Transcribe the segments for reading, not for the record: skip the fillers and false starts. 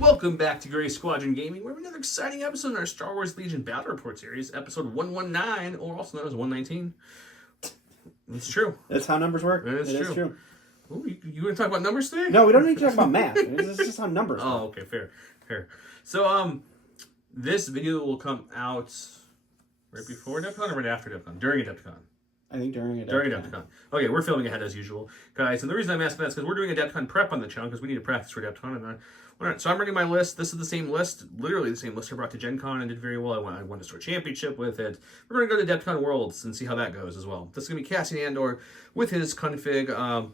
Welcome back to Gray Squadron Gaming. We have another exciting episode in our Star Wars Legion Battle Report series, episode 119, or also known as 119. It's true. That's how numbers work. It is true. Ooh, you want to talk about numbers today? No, we don't need to talk about math. This is just how numbers work. Oh, okay, fair. So, this video will come out right before Adepticon or right after Adepticon? During Adepticon. I think during Adepticon. Okay, we're filming ahead as usual, guys. And the reason I'm asking that is because we're doing Adepticon prep on the channel because we need to practice for Adepticon. So I'm running my list. This is the same list, literally the same list I brought to Gen Con and did very well. I won a store championship with it. We're going to go to Adepticon Worlds and see how that goes as well. This is going to be Cassian Andor with his config.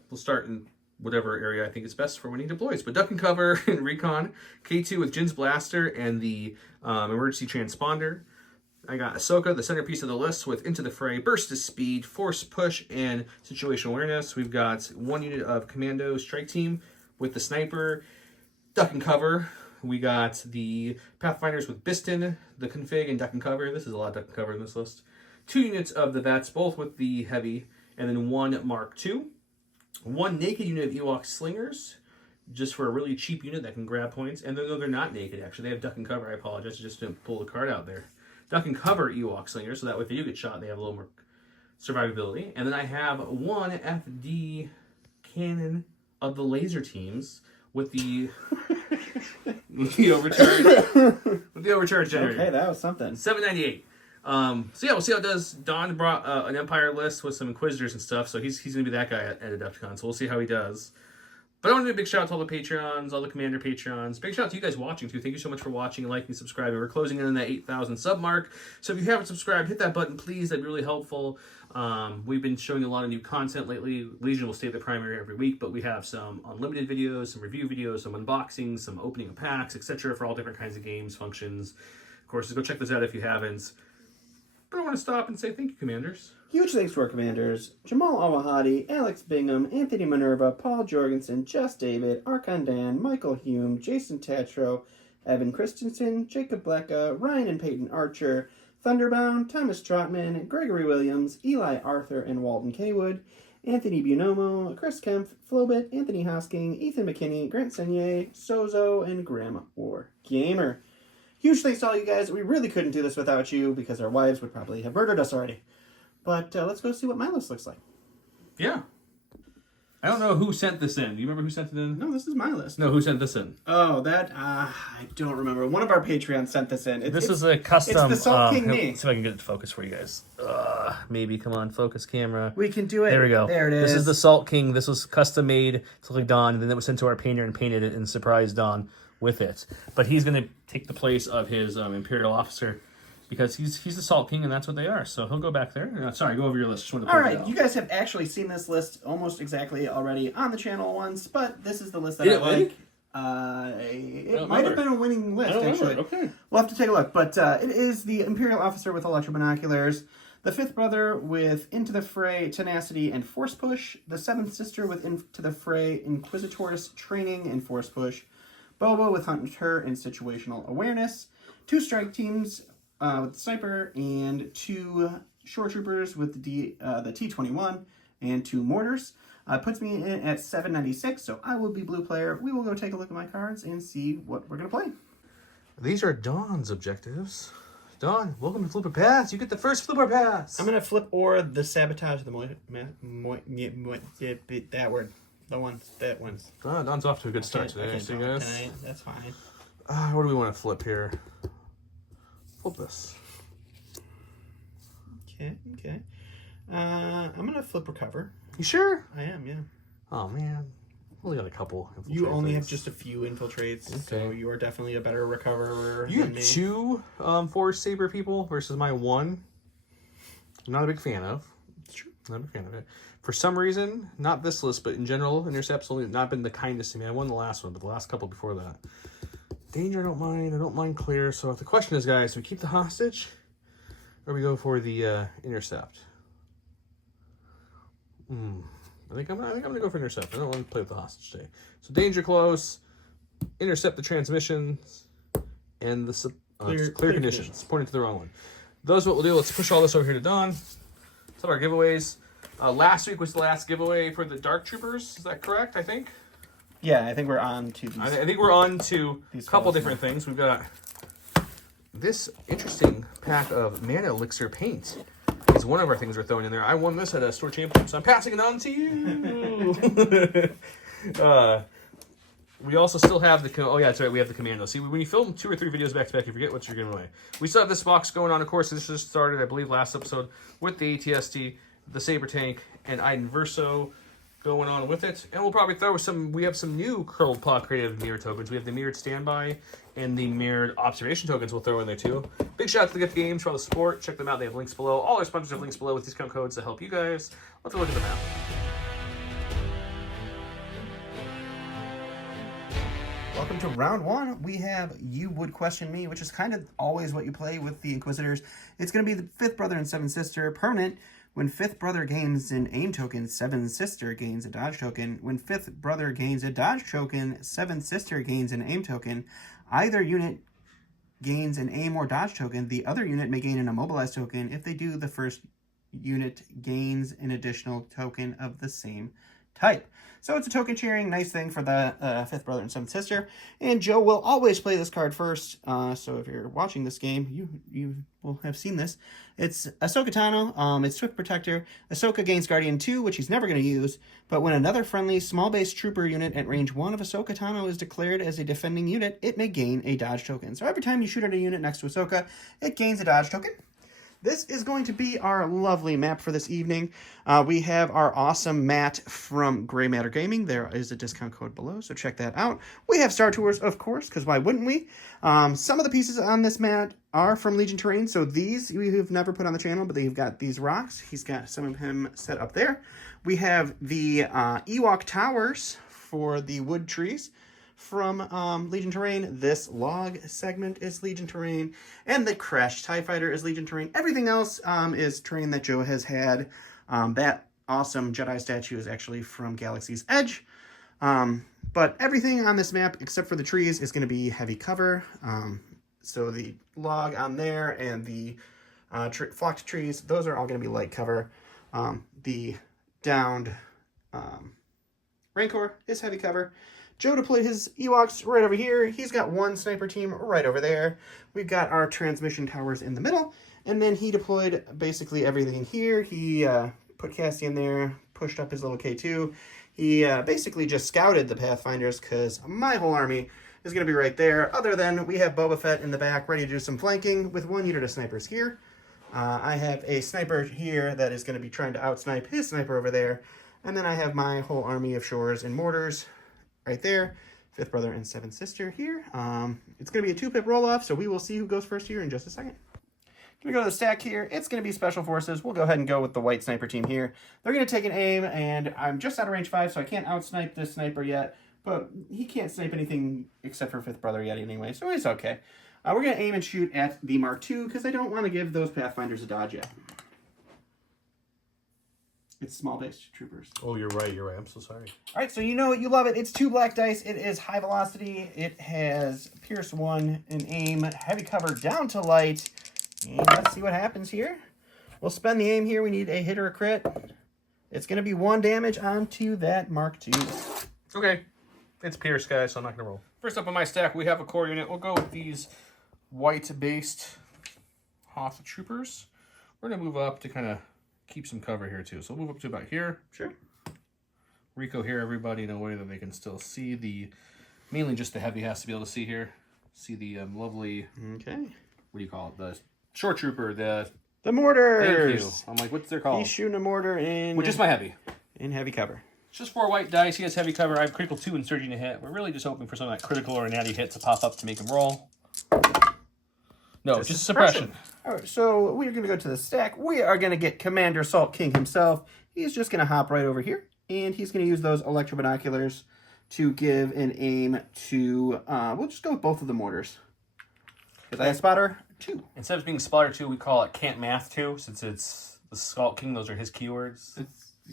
We'll start in whatever area I think is best for when he deploys. But Duck and Cover and Recon, K2 with Jin's Blaster and the Emergency Transponder. I got Ahsoka, the centerpiece of the list, with Into the Fray, Burst of Speed, Force Push, and Situational Awareness. We've got one unit of Commando Strike Team with the Sniper, Duck and Cover. We got the Pathfinders with Biston, the Config, and Duck and Cover. This is a lot of Duck and Cover in this list. 2 units of the Vets, both with the Heavy, and then 1 Mark II. 1 naked unit of Ewok Slingers, just for a really cheap unit that can grab points. And though they're not naked, actually. They have Duck and Cover. I apologize, I just didn't pull the card out there. Duck and Cover Ewok Slingers, so that way if they do get shot, they have a little more survivability. And then I have 1 FD cannon of the laser teams with the overcharge generator. Okay, that was something. 798. So yeah, we'll see how it does. Don brought an Empire list with some Inquisitors and stuff, so he's going to be that guy at Adepticon, so we'll see how he does. But I want to do a big shout out to all the Patreons, all the Commander Patreons. Big shout out to you guys watching, too. Thank you so much for watching, liking, subscribing. We're closing in on that 8,000 sub mark. So if you haven't subscribed, hit that button, please. That'd be really helpful. We've been showing a lot of new content lately. Legion will stay the primary every week, but we have some unlimited videos, some review videos, some unboxings, some opening of packs, etc. for all different kinds of games, functions. Of course, go check those out if you haven't. But I want to stop and say thank you, Commanders. Huge thanks to our commanders, Jamal Awahadi, Alex Bingham, Anthony Minerva, Paul Jorgensen, Jess David, Archon Dan, Michael Hume, Jason Tatro, Evan Christensen, Jacob Blecka, Ryan and Peyton Archer, Thunderbound, Thomas Trotman, Gregory Williams, Eli Arthur and Walden Kaywood, Anthony Buonomo, Chris Kempf, Flobit, Anthony Hosking, Ethan McKinney, Grant Senier, Sozo, and Grandma War Gamer. Huge thanks to all you guys. We really couldn't do this without you because our wives would probably have murdered us already. But let's go see what my list looks like. Yeah. I don't know who sent this in. Do you remember who sent it in? No, this is my list. No, who sent this in? Oh, that, I don't remember. One of our Patreons sent this in. This is a custom. It's the Salt King Me. Let's see if I can get it to focus for you guys. Maybe, come on, focus camera. We can do it. There we go. There it is. This is the Salt King. This was custom made to look like Don, and then it was sent to our painter and painted it and surprised Don with it. But he's going to take the place of his Imperial officer. Because he's the Salt King, and that's what they are. So he'll go back there. Sorry, go over your list. Just wanted to All right, you guys have actually seen this list almost exactly already on the channel once, but this is the list that I like. It might have been a winning list, actually. Okay. We'll have to take a look. But it is the Imperial Officer with Electro Binoculars, the 5th Brother with Into the Fray, Tenacity, and Force Push, the 7th Sister with Into the Fray, Inquisitors, Training, and Force Push, Boba with Hunter and Situational Awareness, 2 Strike Teams with the Sniper, and 2 Shore Troopers with the T-21, and 2 Mortars. Puts me in at 796, so I will be blue player. We will go take a look at my cards and see what we're going to play. These are Dawn's objectives. Dawn, welcome to Flipper Pass. You get the first Flipper Pass. I'm going to flip or the Sabotage, that word. That one's. Dawn's off to a good start today. See, guys? That's fine. What do we want to flip here? Flip this. Okay. I'm going to flip Recover. You sure? I am, yeah. Oh, man. Only got a couple. You only have just a few infiltrates, so you are definitely a better recoverer. You have 2 Force Saber people versus my 1. I'm not a big fan of. It's true. Not a big fan of it. For some reason, not this list, but in general, Intercept's only not been the kindest to me. I won the last one, but the last couple before that. Danger, I don't mind. I don't mind clear. So the question is, guys, do we keep the hostage or we go for the intercept? I think I'm gonna go for intercept. I don't want to play with the hostage today. So danger close, intercept the transmissions, and the clear conditions. Pointing to the wrong one. Those what we'll do. Let's push all this over here to Dawn. Let's have our giveaways. Last week was the last giveaway for the Dark Troopers. Is that correct? I think. Yeah, I think we're on to these. I think we're on to a couple different things. We've got this interesting pack of Mana Elixir paint. Is one of our things we're throwing in there. I won this at a store championship, so I'm passing it on to you. We also still have the... Oh, yeah, that's right. We have the Commando. See, when you film 2 or 3 videos back-to-back, you forget what you're giving away. We still have this box going on. Of course, this just started, I believe, last episode with the ATST, the Saber Tank, and Iden Verso going on with it. And we'll probably throw some... We have some new Curled Paw Creative Mirror tokens. We have the Mirrored Standby and the Mirrored Observation tokens we'll throw in there, too. Big shout out to the Gift Games for all the support. Check them out. They have links below. All our sponsors have links below with discount codes to help you guys. Let's look at them now. Welcome to round 1. We have You Would Question Me, which is kind of always what you play with the Inquisitors. It's going to be the 5th brother and 7th sister permanent. When 5th brother gains an aim token, 7th sister gains a dodge token. When 5th brother gains a dodge token, 7th sister gains an aim token. Either unit gains an aim or dodge token. The other unit may gain an immobilized token. If they do, the first unit gains an additional token of the same type. So it's a token sharing, nice thing for the 5th brother and 7th sister. And Joe will always play this card first. So if you're watching this game, you will have seen this. It's Ahsoka Tano. It's Swift Protector. Ahsoka gains Guardian 2, which he's never going to use. But when another friendly small base trooper unit at range 1 of Ahsoka Tano is declared as a defending unit, it may gain a dodge token. So every time you shoot at a unit next to Ahsoka, it gains a dodge token. This is going to be our lovely map for this evening. We have our awesome mat from Gray Matter Gaming. There is a discount code below, so check that out. We have Star Tours, of course, because why wouldn't we? Some of the pieces on this mat are from Legion Terrain, so these we have never put on the channel, but they've got these rocks. He's got some of him set up there. We have the Ewok Towers for the wood trees from Legion Terrain. This log segment is Legion Terrain, and the crashed TIE Fighter is Legion Terrain. Everything else is terrain that Joe has had. That awesome Jedi statue is actually from Galaxy's Edge. But everything on this map, except for the trees, is going to be heavy cover. So the log on there and the flocked trees, those are all going to be light cover. The downed Rancor is heavy cover. Joe deployed his Ewoks right over here. He's got one sniper team right over there. We've got our transmission towers in the middle. And then he deployed basically everything in here. He put Cassian there, pushed up his little K2. He basically just scouted the Pathfinders because my whole army is going to be right there. Other than we have Boba Fett in the back ready to do some flanking with 1 unit of snipers here. I have a sniper here that is going to be trying to outsnipe his sniper over there. And then I have my whole army of shores and mortars right there. 5th brother and 7th sister here. It's going to be a 2-pip roll-off, so we will see who goes first here in just a second. Going to go to the stack here. It's going to be Special Forces. We'll go ahead and go with the white sniper team here. They're going to take an aim, and I'm just out of range 5, so I can't outsnipe this sniper yet. But he can't snipe anything except for 5th brother yet anyway, so it's okay. We're going to aim and shoot at the Mark II, because I don't want to give those Pathfinders a dodge yet. It's small base troopers. Oh, you're right. I'm so sorry. All right, so you know it, you love it. It's 2 black dice. It is high velocity. It has Pierce 1 and aim, heavy cover down to light. And let's see what happens here. We'll spend the aim here. We need a hit or a crit. It's going to be 1 damage onto that Mark II. Okay. It's Pierce, guys, so I'm not going to roll. First up on my stack, we have a core unit. We'll go with these white-based Hoth troopers. We're going to move up to kind of keep some cover here too. So we'll move up to about here. Sure. Rico here, everybody, in a way that they can still see the, mainly just the heavy has to be able to see here. See the lovely, okay. What do you call it? The short trooper, the mortars. Thank you. I'm like, what's their called? He's shooting a mortar in... Which is my heavy. In heavy cover. It's just 4 white dice. He has heavy cover. I have critical 2 and surging to hit. We're really just hoping for something like critical or a natty hit to pop up to make him roll. No, just suppression. All right, so we're going to go to the stack. We are going to get Commander Salt King himself. He's just going to hop right over here, and he's going to use those electro binoculars to give an aim to, we'll just go with both of the mortars. Because I have spotter 2. Instead of being spotter 2, we call it can't math 2, since it's the Salt King. Those are his keywords.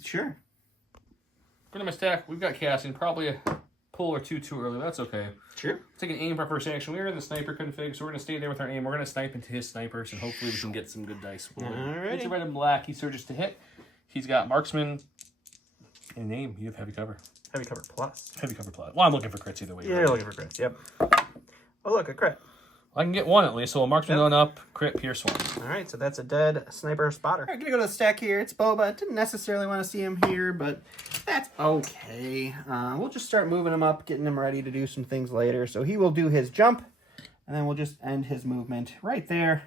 Sure. Go to my stack. We've got Cassian. Probably a pull or 2 too early. That's okay. Sure. Take an aim for first action. We're in the sniper config, so we're going to stay there with our aim. We're going to snipe into his snipers, and hopefully we can get some good dice. Alrighty. It's red and black. He surges to hit. He's got marksman. In name, you have heavy cover. Heavy cover plus. Heavy cover plus. Well, I'm looking for crits either way. Yeah, you're looking for crits. Yep. Oh, look, a crit. I can get one at least, so a marksman going up, crit, pierce one. All right, so that's a dead sniper spotter. All right, gonna go to the stack here. It's Boba. Didn't necessarily want to see him here, but that's okay. We'll just start moving him up, getting him ready to do some things later. So he will do his jump, and then we'll just end his movement right there.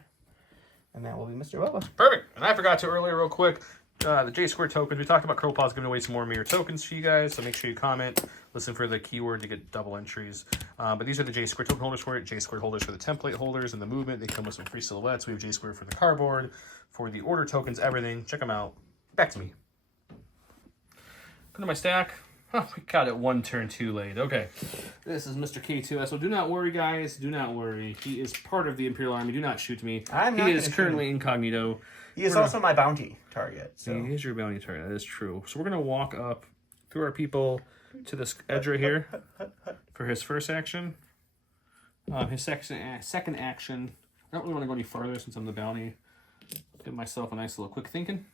And that will be Mr. Boba. Perfect. And I forgot to earlier real quick, the J-Square tokens. We talked about Crowpaw's giving away some more mirror tokens to you guys, so make sure you comment. Listen for the keyword to get double entries. But these are the J-Square token holders for it. J-Square holders for the template holders and the movement. They come with some free silhouettes. We have J-Square for the cardboard, for the order tokens, everything. Check them out. Back to me. Go to my stack. Oh, we got it one turn too late. Okay. This is Mr. K2S. So do not worry, guys. Do not worry. He is part of the Imperial Army. Do not shoot me. He is currently incognito. He is also my bounty target. So. He is your bounty target. That is true. So we're going to walk up through our people to this edge right here for his first action. His second action. I don't really want to go any farther since I'm the bounty. Give myself a nice little quick thinking.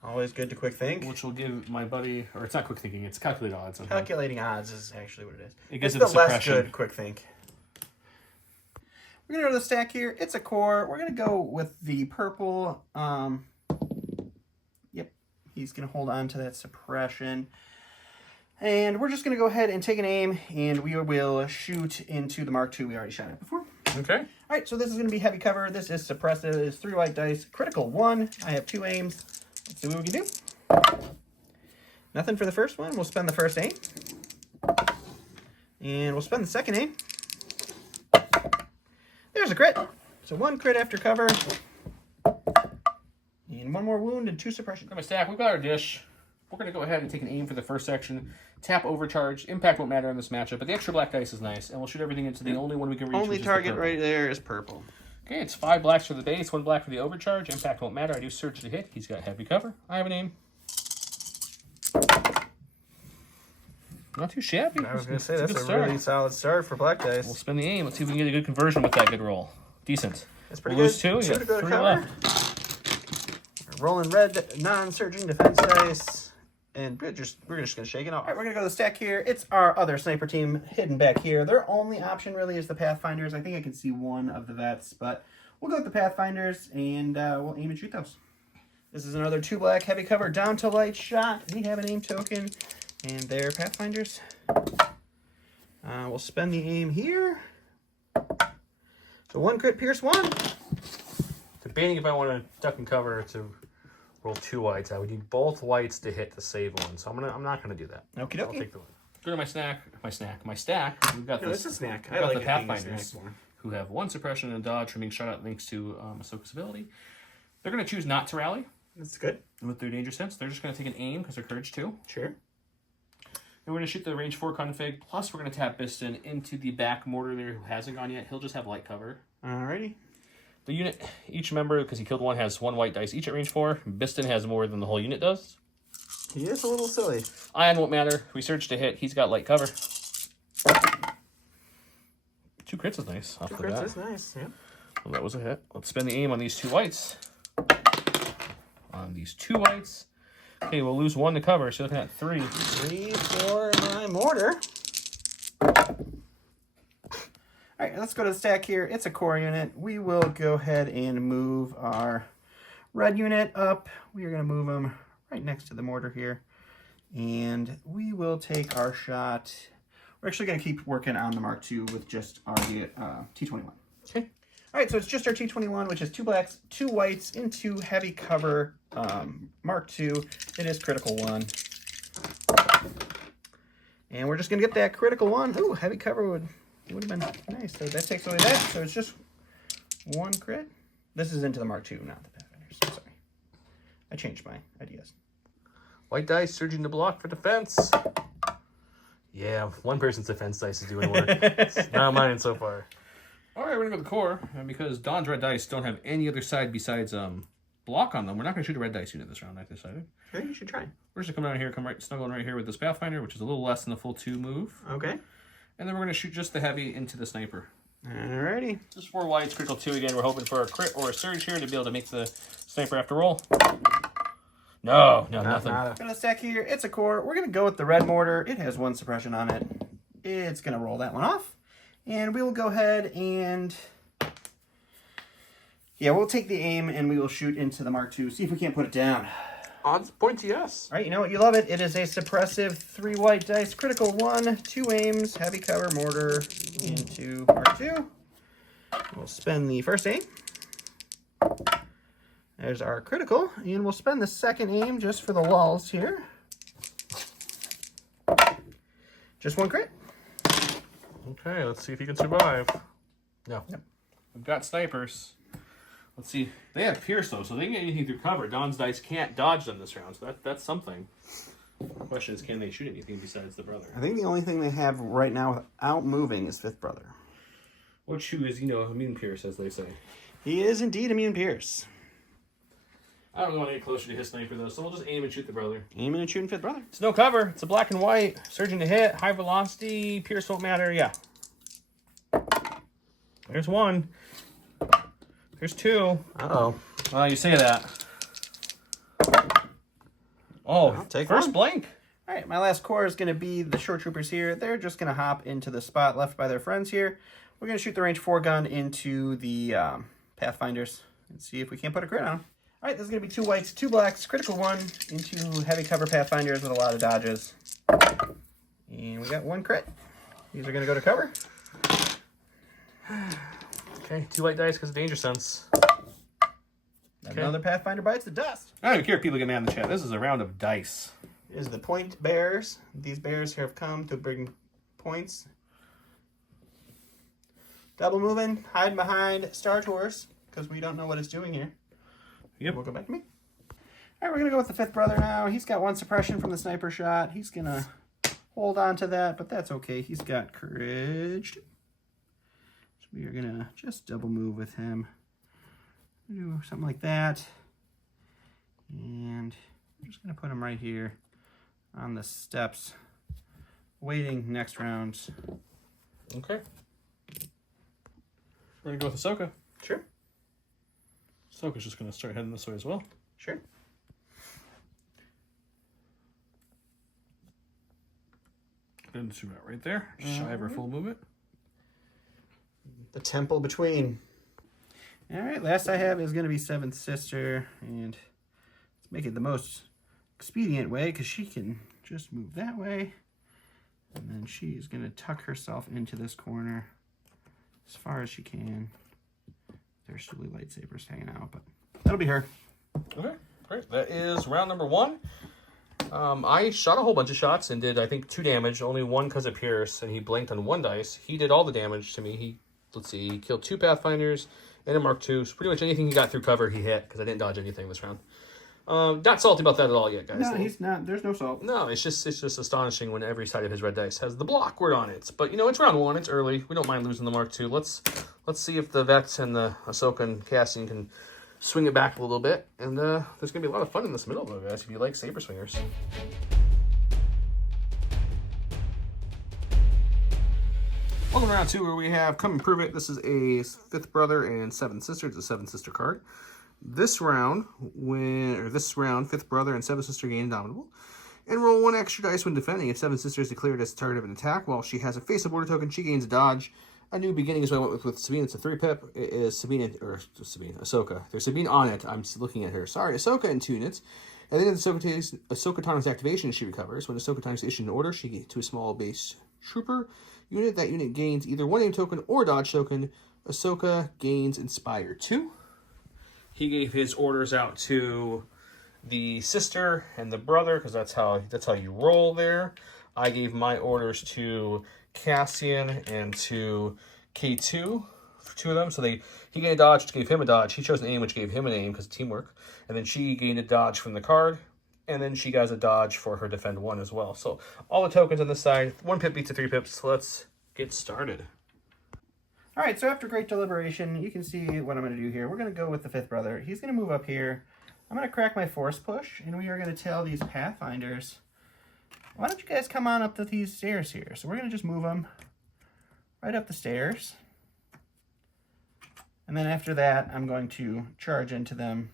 Always good to quick think. Which will give my buddy, or it's not quick thinking, it's calculated odds. Calculating odds is actually what it is. It gives it's it the less suppression. good quick think. We're going to go to the stack here. It's a core. We're going to go with the purple. Yep. He's going to hold on to that suppression. And we're just going to go ahead and take an aim, and we will shoot into the Mark II. We already shot it before. Okay. All right, so this is going to be heavy cover. This is suppressive. It is 3 white dice. Critical 1. I have 2 aims. Let's see what we can do. Nothing for the first one. We'll spend the first aim. And we'll spend the second aim. There's a crit. So 1 crit after cover. And 1 more wound and 2 suppression. Got my stack. We've got our dish. We're going to go ahead and take an aim for the first section. Tap overcharge. Impact won't matter in this matchup, but the extra black dice is nice. And we'll shoot everything into the only one we can reach. Only target right there is purple. Okay, it's 5 blacks for the base, 1 black for the overcharge. Impact won't matter. I do surge to hit. He's got heavy cover. I have an aim. Not too shabby. I was going to say, that's a really solid start for black dice. We'll spin the aim. Let's see if we can get a good conversion with that good roll. Decent. That's pretty we'll good. Lose 2. Two to go to 3 cover. left. We're rolling red, non-surging defense dice. And we're just going to shake it off. All right, we're going to go to the stack here. It's our other sniper team hidden back here. Their only option really is the Pathfinders. I think I can see one of the vets, but we'll go with the Pathfinders, and we'll aim and shoot those. This is another 2 black heavy cover down to light shot. We have an aim token, and they're Pathfinders. We'll spend the aim here. So 1 crit, pierce 1. Debating if I want to duck and cover to roll 2 whites. I would need both whites to hit to save 1, so I'm not gonna do that. Okie I'll dokie. take the 1. Go to my stack. We've got It's a snack. We've got the Pathfinders who have 1 suppression and dodge from being shot at thanks to Ahsoka's ability. They're gonna choose not to rally. That's good. With their danger sense, they're just gonna take an aim because they're courage 2. Sure. And we're gonna shoot the range 4 config. Plus, we're gonna tap Biston into the back mortar there who hasn't gone yet. He'll just have light cover. Alrighty. The unit, each member, because he killed 1, has 1 white dice each at range 4. Biston has more than the whole unit does. He is a little silly. Ion won't matter. We surge to hit. He's got light cover. 2 crits is nice. 2 crits is nice, yeah. Well, that was a hit. Let's spend the aim on these 2 whites. On these 2 whites. Okay, we'll lose 1 to cover, so looking at 3. 3 for my mortar. All right, let's go to the stack here. It's a core unit. We will go ahead and move our red unit up. We are going to move them right next to the mortar here. And we will take our shot. We're actually going to keep working on the Mark II with just our T21. Okay. All right, so it's just our T21, which is 2 blacks, 2 whites into heavy cover Mark II. It is critical 1. And we're just going to get that critical 1. Ooh, heavy cover would have been nice. So that takes away that. So it's just 1 crit. This is into the Mark II, not the Pathfinders. I'm sorry. I changed my ideas. White dice surging to block for defense. Yeah, 1 person's defense dice is doing work. It's not mine so far. All right, we're going to go with the core. And because Dawn's red dice don't have any other side besides block on them, we're not going to shoot a red dice unit this round, I decided. Okay, you should try. We're just going to come down here, snuggling right here with this Pathfinder, which is a little less than the full 2 move. Okay. And then we're going to shoot just the heavy into the sniper. Alrighty. Just 4 whites, critical 2 again. We're hoping for a crit or a surge here to be able to make the sniper have to roll. No, nothing. Nada. For the stack here, it's a core. We're going to go with the red mortar. It has 1 suppression on it. It's going to roll that one off. And we will go ahead and... yeah, we'll take the aim and we will shoot into the Mark II. See if we can't put it down. Odds point to yes. All right, you know what? You love it. It is a suppressive 3 white dice. Critical 1, 2 aims, heavy cover mortar into Mark II. We'll spend the first aim. There's our critical. And we'll spend the second aim just for the lulls here. Just 1 crit. Okay, let's see if he can survive. No. Yep. We've got snipers. Let's see. They have Pierce, though, so they can get anything through cover. Don's dice can't dodge them this round, so that's something. The question is, can they shoot anything besides the brother? I think the only thing they have right now without moving is Fifth Brother. Which who is, immune Pierce, as they say. He is indeed immune Pierce. I don't want to get closer to his sniper, though, so we'll just aim and shoot the brother. Aiming and shooting Fifth Brother. It's no cover. It's a black and white. Surging to hit. High velocity. Pierce won't matter. Yeah. There's 1. There's 2. Uh-oh. Well, you say that. Oh, I'll take first one. blank. All right, my last core is going to be the short troopers here. They're just going to hop into the spot left by their friends here. We're going to shoot the range 4 gun into the Pathfinders and see if we can't put a crit on them. All right, this is going to be 2 whites, 2 blacks, critical 1 into heavy cover Pathfinders with a lot of dodges. And we got 1 crit. These are going to go to cover. Okay, 2 white dice because of danger sense. Okay. Another Pathfinder bites the dust. I don't care if people get mad in the chat. This is a round of dice. Here's the point bears. These bears here have come to bring points. Double moving, hiding behind Star Tours, because we don't know what it's doing here. Yep. We'll go back to me. All right, we're going to go with the Fifth Brother now. He's got 1 suppression from the sniper shot. He's going to hold on to that, but that's okay. He's got courage. So we are going to just double move with him. Do something like that. And I'm just going to put him right here on the steps, waiting next round. Okay. We're going to go with Ahsoka. Sure. Ahsoka's just going to start heading this way as well. Sure. Good zoom out right there. Shy of her full movement. The temple between. All right, last I have is going to be Seventh Sister, and let's make it the most expedient way because she can just move that way, and then she is going to tuck herself into this corner as far as she can. There's still lightsabers hanging out, but that'll be her. Okay, great. That is round number 1. I shot a whole bunch of shots and did, I think, 2 damage. Only 1 because of Pierce, and he blinked on 1 dice. He did all the damage to me. He killed 2 Pathfinders and a Mark II. So pretty much anything he got through cover, he hit, because I didn't dodge anything this round. Not salty about that at all yet, guys. No, he's not. There's no salt. No, it's just astonishing when every side of his red dice has the block word on it. But, it's round 1. It's early. We don't mind losing the Mark II. Let's see if the Vex and the Ahsoka and Cassian can swing it back a little bit. And there's going to be a lot of fun in this middle, though, guys, if you like saber swingers. Welcome to round 2, where we have Come and Prove It. This is a Fifth Brother and Seventh Sister. It's a Seventh Sister card. This round, Fifth Brother and Seventh Sister gain Indomitable. And roll 1 extra dice when defending. If Seventh Sister is declared as the target of an attack, while she has a face-up order token, she gains a dodge. A new beginning is what I went with Sabine. It's a 3-pip. It is Ahsoka. There's Sabine on it. I'm looking at her. Sorry, Ahsoka in 2 units. At the end of Ahsoka Tana's activation, she recovers. When Ahsoka Tana's issued an order, she gets to a small base trooper unit. That unit gains either 1 aim token or dodge token. Ahsoka gains Inspire 2. He gave his orders out to the sister and the brother, because that's how you roll there. I gave my orders to Cassian and to K2 for 2 of them. So he gained a dodge, which gave him a dodge. He chose an aim, which gave him an aim because of teamwork. And then she gained a dodge from the card. And then she got a dodge for her defend 1 as well. So all the tokens on this side. 1 pip beats a 3 pips. Let's get started. All right, so after great deliberation, you can see what I'm going to do here. We're going to go with the Fifth Brother. He's going to move up here. I'm going to crack my Force Push, and we are going to tell these Pathfinders, why don't you guys come on up to these stairs here? So we're going to just move them right up the stairs. And then after that, I'm going to charge into them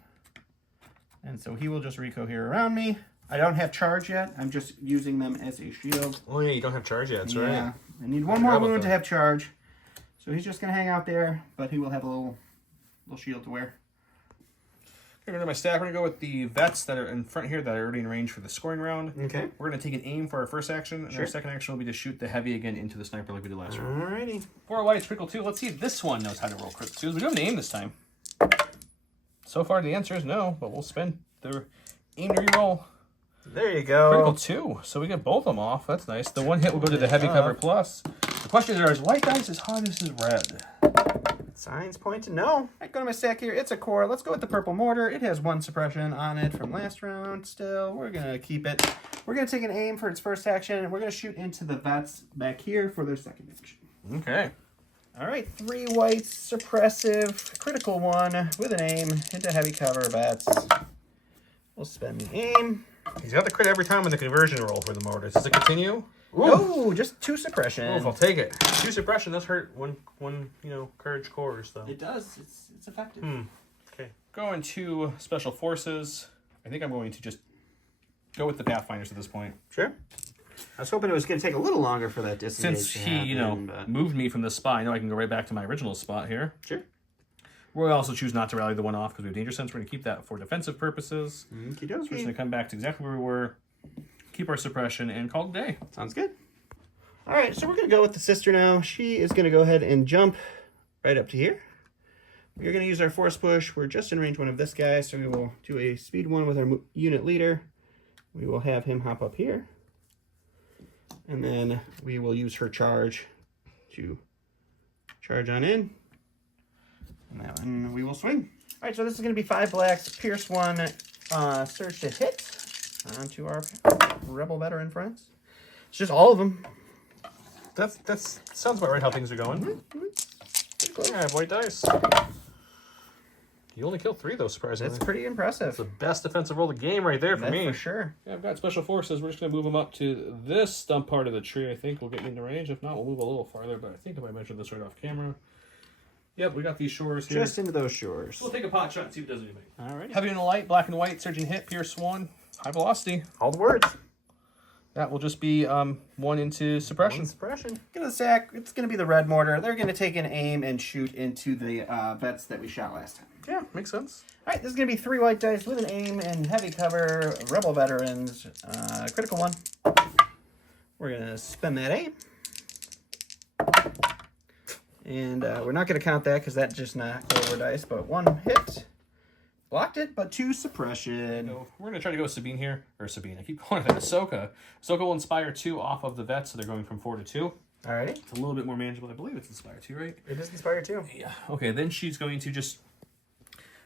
And so he will just Rico here around me. I don't have charge yet. I'm just using them as a shield. Oh yeah, you don't have charge yet, that's right. Yeah, I need one more wound to have charge. So he's just going to hang out there, but he will have a little shield to wear. Okay, we're going to my stack. We're going to go with the vets that are in front here that are already in range for the scoring round. Okay. We're going to take an aim for our first action, and our second action will be to shoot the heavy again into the sniper like we did last round. Alrighty. 4 whites, critical 2. Let's see if this one knows how to roll critical 2s. We do have an aim this time. So far, the answer is no, but we'll spend the aim to reroll. There you go. Critical 2, so we get both of them off. That's nice. The one hit will go to the heavy cover plus. The question is white dice as hard as is red? Signs point to no. I go to my stack here. It's a core. Let's go with the purple mortar. It has 1 suppression on it from last round still. We're going to keep it. We're going to take an aim for its first action. We're going to shoot into the vets back here for their second action. Okay. All right, 3 whites, suppressive, critical 1 with an aim into heavy cover vets. We'll spend the aim. He's got the crit every time on the conversion roll for the mortars. Does it continue? Ooh, just 2 suppression. Oof, I'll take it. 2 suppression does hurt one courage cores though. It does. It's effective. Okay. Going to special forces. I think I'm going to just go with the Pathfinders at this point. Sure. I was hoping it was going to take a little longer for that disengage Since to he, happen, but... moved me from this spot, I know I can go right back to my original spot here. Sure. We'll also choose not to rally the one off because we have danger sense. We're going to keep that for defensive purposes. Okie So we're just going dokie. to come back to exactly where we were, keep our suppression, and call it a day. Sounds good. All right, so we're going to go with the sister now. She is going to go ahead and jump right up to here. We're going to use our force push. We're just in range 1 of this guy, so we will do a speed 1 with our unit leader. We will have him hop up here. And then we will use her charge to charge on in. And that one we will swing. All right, so this is going to be 5 blacks, pierce 1, surge to hit onto our rebel veteran friends. It's just all of them. That sounds about right how things are going. Yeah, I have white dice. You only killed 3 though, surprisingly. That's pretty impressive. That's the best defensive roll of the game right there for me. For sure. Yeah, I've got special forces. We're just going to move them up to this stump part of the tree. I think we'll get you into range. If not, we'll move a little farther. But I think if I measure this right off camera. Yep, we got these shores here. Just into those shores. We'll take a pot shot and see if it does anything. All right. Heavy and light, black and white, surging hit, pierce 1, high velocity. All the words. That will just be 1 into suppression. 1 suppression. Gonna sack. It's gonna be the red mortar. They're gonna take an aim and shoot into the vets that we shot last time. Yeah, makes sense. All right, this is gonna be 3 white dice with an aim and heavy cover. Rebel veterans, critical 1. We're gonna spend that aim, and we're not gonna count that because that just knocked over dice. But 1 hit, blocked it, but 2 suppression. So we're going to try to go with Sabine here. Or Sabine. I keep calling her Ahsoka. Ahsoka will inspire 2 off of the vets, so they're going from 4 to 2. Alrighty. It's a little bit more manageable. I believe it's inspire 2, right? It is inspire 2. Yeah. Okay, then she's going to just...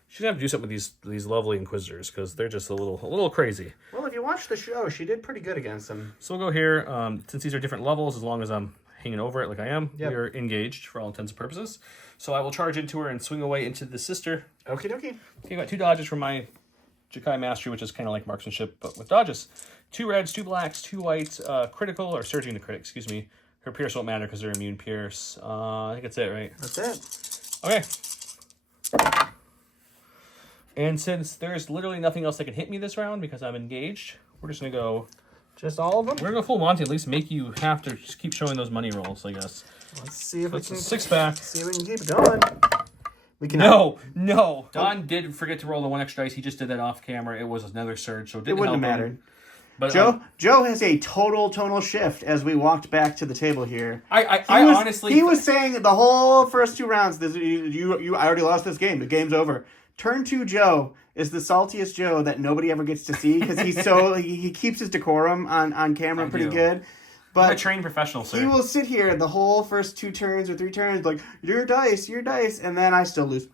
She's going to have to do something with these lovely Inquisitors, because they're just a little crazy. Well, if you watch the show, she did pretty good against them. So we'll go here. Since these are different levels, as long as I'm hanging over it like I am, Yep. we're engaged for all intents and purposes. So I will charge into her and swing away into the sister. Okie dokie. Okay, I got 2 dodges from my Jakai Mastery, which is kind of like marksmanship, but with dodges. 2 reds, 2 blacks, 2 whites, critical, or surging to crit, excuse me. Her pierce won't matter because they're immune pierce. I think that's it, right? That's it. Okay. And since there's literally nothing else that can hit me this round because I'm engaged, we're just going to go... Just all of them? We're going to go full Monty, at least make you have to just keep showing those money rolls, I guess. Let's see if we That's a can... 6-pack. See if we can keep it going. We can... No. Don did forget to roll the 1 extra dice. He just did that off camera. It was another surge, so it didn't It wouldn't help have him. mattered. But Joe has a total tonal shift as we walked back to the table here. I honestly... He was saying the whole first 2 rounds, I already lost this game. The game's over. Turn 2 Joe is the saltiest Joe that nobody ever gets to see because he's so... he keeps his decorum on camera pretty good. But I'm a trained professional, sir. he will sit here the whole first 2 turns or 3 turns like, your dice, and then I still lose.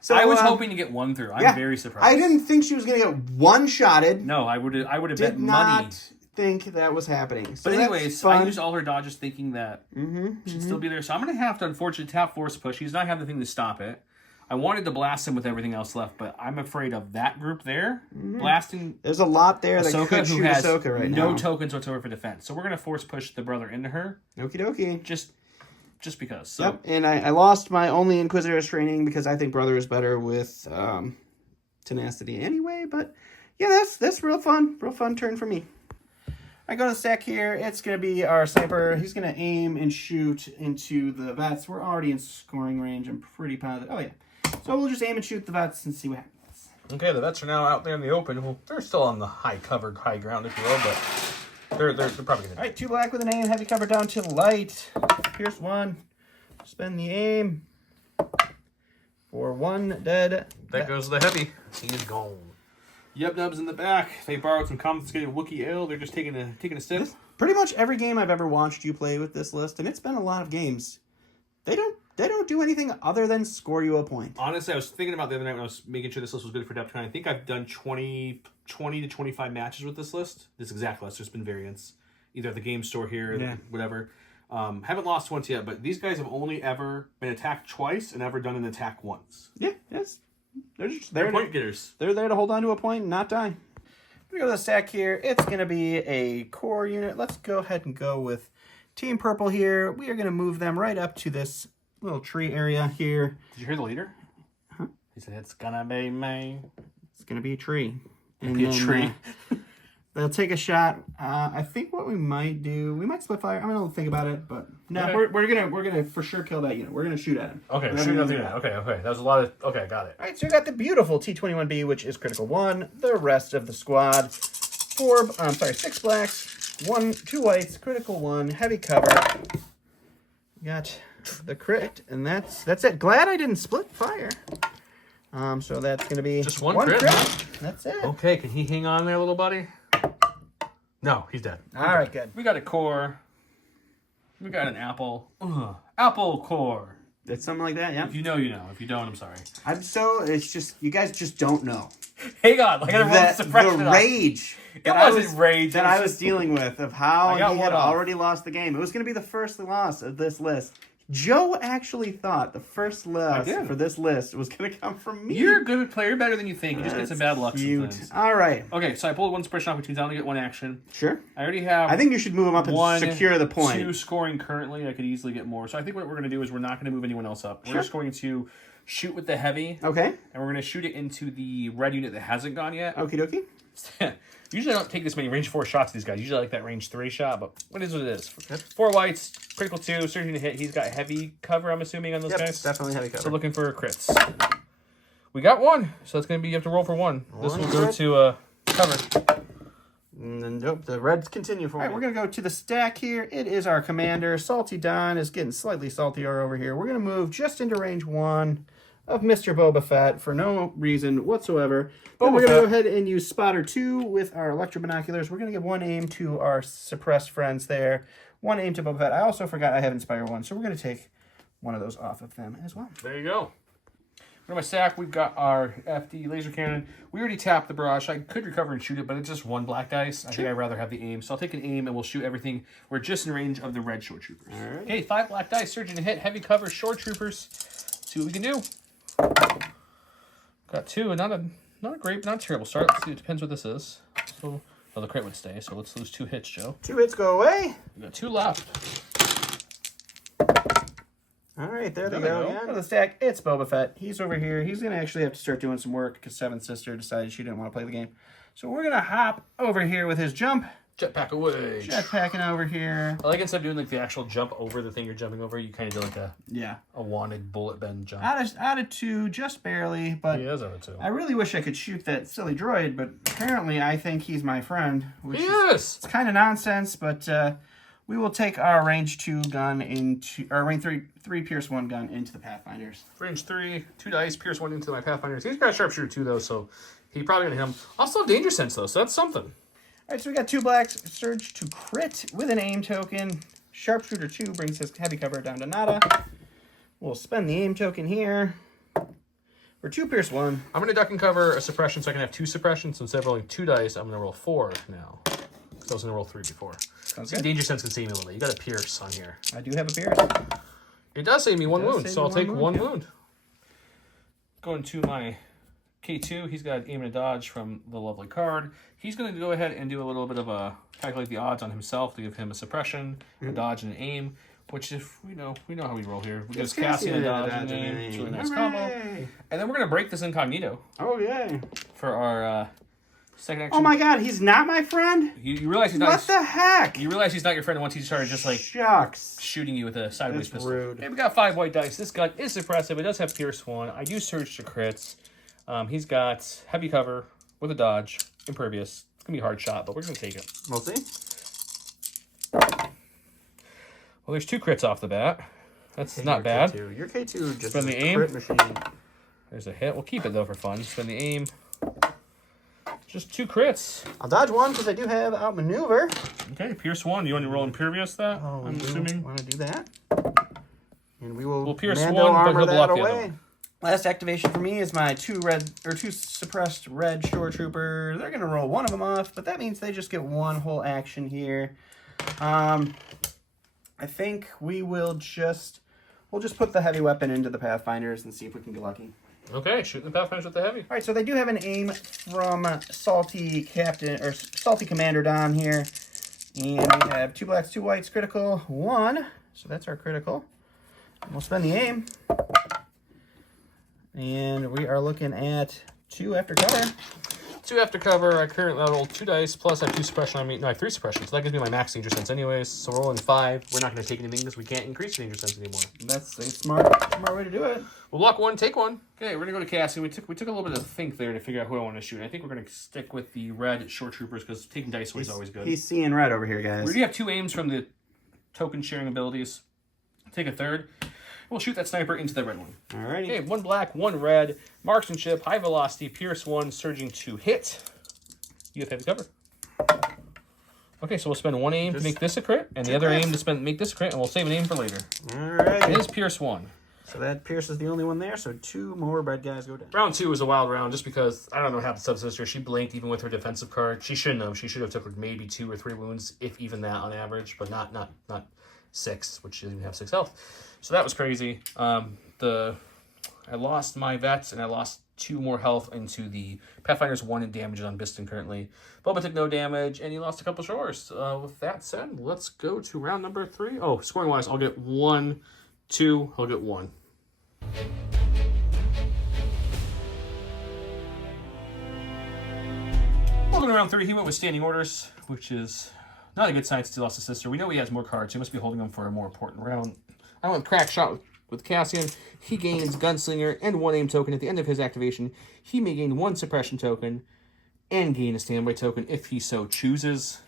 So I was hoping to get 1 through. I'm very surprised. I didn't think she was going to get 1-shotted. No, I would have bet Did money. not think that was happening. So But anyways, that's fun. I used all her dodges thinking that she'd still be there. So I'm going to have to, unfortunately, tap force push. He's not have the thing to stop it. I wanted to blast him with everything else left, but I'm afraid of that group there. Blasting There's a lot there that Ahsoka, could who shoot has Ahsoka right now. no tokens whatsoever for defense. So we're going to force push the brother into her. Okie dokie. Just because. So. Yep, and I lost my only Inquisitor's training because I think Brother is better with tenacity anyway, but yeah, that's real fun turn for me. I go to the stack here. It's going to be our sniper. He's going to aim and shoot into the vets. We're already in scoring range. I'm pretty positive. Oh, yeah. So we'll just aim and shoot the vets and see what happens. Okay, the vets are now out there in the open. Well, they're still on the high ground, if you will, but they're probably going to... All right, 2 black with an aim. Heavy cover down to light. Here's 1. Spend the aim. For 1 dead. That goes the heavy. He is gone. Yub Nubs in the back. They borrowed some confiscated Wookiee ale. They're just taking a sip. Pretty much every game I've ever watched you play with this list, and it's been a lot of games, they don't do anything other than score you a point. Honestly, I was thinking about the other night when I was making sure this list was good for Adepticon. I think I've done 20 to 25 matches with this list. This exact list. There's been variants. Either at the game store here, whatever. Haven't lost once yet, but these guys have only ever been attacked twice and ever done an attack once. Yeah, yes. They're point getters. They're there to hold on to a point and not die. We go to the stack here. It's going to be a core unit. Let's go ahead and go with Team Purple here. We are going to move them right up to this little tree area here. Did you hear the leader? Huh? He said, it's going to be me. It's going to be a tree. It'll be a tree. They'll take a shot. I think what we might do, we might split fire. I'm gonna think about it, but no, okay. we're gonna for sure kill that unit. We're gonna shoot at him. Okay, shoot at the unit. Okay. That was a lot of. Okay, got it. All right, so we got the beautiful T-21B, which is critical 1. The rest of the squad, 6 blacks, 2 whites, critical 1, heavy cover. We got the crit, and that's it. Glad I didn't split fire. So that's gonna be just one crit. That's it. Okay, can he hang on there, little buddy? No, he's dead. All right, good. We got a core. We got an apple. Apple core. It's something like that, yeah. If you know, you know. If you don't, I'm sorry. It's just, you guys just don't know. Hang on. Like the rage that I was dealing with of how he had off. already lost the game. It was going to be the first loss of this list. Joe actually thought the first loss for this list was going to come from me. You're a good player. You're better than you think. You just get some bad luck sometimes. All right. Okay, so I pulled 1 suppression off, which means I only get 1 action. Sure. I already have... I think you should move him up and secure the point. 2 scoring currently. I could easily get more. So I think what we're going to do is we're not going to move anyone else up. We're just going to shoot with the heavy. Okay. And we're going to shoot it into the red unit that hasn't gone yet. Okie dokie. Usually I don't take this many range 4 shots to these guys. Usually I like that range 3 shot, but what is what it is. 4 whites, critical 2, surging to hit. He's got heavy cover, I'm assuming, on those guys. Definitely heavy cover. So looking for crits. We got 1, so that's going to be, you have to roll for 1. This will go to cover. Nope, the reds continue for me. All right, we're going to go to the stack here. It is our commander. Salty Don is getting slightly saltier over here. We're going to move just into range 1 of Mr. Boba Fett for no reason whatsoever. Then we're going to go ahead and use spotter 2 with our electro binoculars. We're going to give 1 aim to our suppressed friends there. 1 aim to Boba Fett. I also forgot I have Inspire 1, so we're going to take one of those off of them as well. There you go. For my stack, we've got our FD laser cannon. We already tapped the barrage. I could recover and shoot it, but it's just 1 black dice. I think I'd rather have the aim. So I'll take an aim and we'll shoot everything. We're just in range of the red shore troopers. All right. Okay, 5 black dice, surging to hit, heavy cover, shore troopers. See what we can do. Got 2, and not a great, not a terrible start. Let's see, it depends what this is. So, well, the crit would stay, so let's lose 2 hits, Joe. 2 hits go away. We got 2 left. All right, there they go. Yeah, the stack, it's Boba Fett. He's over here. He's going to actually have to start doing some work because Seventh Sister decided she didn't want to play the game. So we're going to hop over here with his jump. Jetpack away. Jetpacking over here. I like instead of doing like the actual jump over the thing you're jumping over, you kind of do like a wanted bullet bend jump. Out of 2, just barely, but he is out of 2. I really wish I could shoot that silly droid, but apparently I think he's my friend. Which Yes! It's kind of nonsense, but we will take our range 2 gun into, or range 3 Pierce 1 gun into the Pathfinders. Range 3, 2 dice, Pierce 1 into my Pathfinders. He's got a sharpshooter too, though, so he probably gonna hit him. Also have danger sense, though, so that's something. All right, so we got 2 blacks. Surge to crit with an aim token. Sharpshooter 2 brings his heavy cover down to nada. We'll spend the aim token here. For 2 Pierce 1. I'm going to duck and cover a suppression so I can have 2 suppressions. So instead of rolling 2 dice, I'm going to roll 4 now. Because I was going to roll 3 before. Sounds good. Danger sense can save me a little bit. You got a Pierce on here. I do have a Pierce. It does save me 1 wound, so I'll take 1 wound. Going to my K2, he's got aim and a dodge from the lovely card. He's going to go ahead and do a little bit of a calculate the odds on himself to give him a suppression, a dodge, and an aim. which if we know how we roll here. We get It's Cassian and Dodge Cassian in there. and It's a really Dodge. nice combo. Hooray! And then we're gonna break this incognito Oh, yeah. for our second action. Oh, my God. He's not my friend? You realize he's not. What the heck? You realize he's not your friend once he started just like Shucks. shooting you with a sideways That's pistol. rude. Okay, we got 5 white dice. This gun is suppressive. It does have Pierce 1. I do surge to crits. He's got heavy cover with a dodge, impervious. It's gonna be a hard shot, but we're gonna take it. We'll see. Well, there's 2 crits off the bat. That's not bad. K2. Your K2 just Spend is the a aim. crit machine. There's a hit. We'll keep it though for fun. Spend the aim. Just 2 crits. I'll dodge one because I do have outmaneuver. Okay, Pierce 1. You want to roll impervious that? Oh, I'm assuming. Want to do that? And we will We'll pierce Mando 1, but armor he'll that block the other away. one. Last activation for me is my 2 suppressed red shore troopers. They're gonna roll one of them off, but that means they just get 1 whole action here. I think we'll just put the heavy weapon into the Pathfinders and see if we can get lucky. Okay, shooting the Pathfinders with the heavy. All right, so they do have an aim from Salty Commander Don here, and we have 2 blacks, 2 whites, critical 1. So that's our critical. And we'll spend the aim, and we are looking at 2 after cover. 2 after cover. I currently rolled 2 dice, plus I have 2 suppression on me. No, I have 3 suppression, so that gives me my max danger sense anyways. So we're rolling 5. We're not going to take anything because we can't increase danger sense anymore. That's a smart way to do it. We'll lock 1, take 1. Okay, we're going to go to Cassian. We took a little bit of think there to figure out who I want to shoot. I think we're going to stick with the red short troopers because taking dice away is always good. He's seeing red over here, guys. We already have 2 aims from the token sharing abilities. Take a third. We'll shoot that sniper into the red one. Alrighty. Okay, 1 black, 1 red. Marksmanship, high velocity, pierce 1, surging to hit. You have heavy cover. Okay, so we'll spend 1 aim to make this a crit, and the other aim to make this a crit, and we'll save an aim for later. Alright. It is pierce 1. So that Pierce is the only one there, so 2 more red guys go down. Round 2 was a wild round just because I don't know what happened to Sub-Sister. She blinked even with her defensive card. She shouldn't have. She should have took maybe 2 or 3 wounds, if even that on average, but not 6, which she doesn't even have 6 health. So that was crazy. I lost my vets and I lost 2 more health into the Pathfinder's 1 in damage on Biston currently. Boba took no damage and he lost a couple shores. With that said, let's go to round number 3. Oh, scoring wise, I'll get 1, 2, he'll get 1. Welcome to round 3. He went with standing orders, which is not a good sign since he lost his sister. We know he has more cards, so he must be holding them for a more important round. I went crack shot with Cassian. He gains Gunslinger and 1 aim token at the end of his activation. He may gain 1 suppression token and gain a standby token if he so chooses.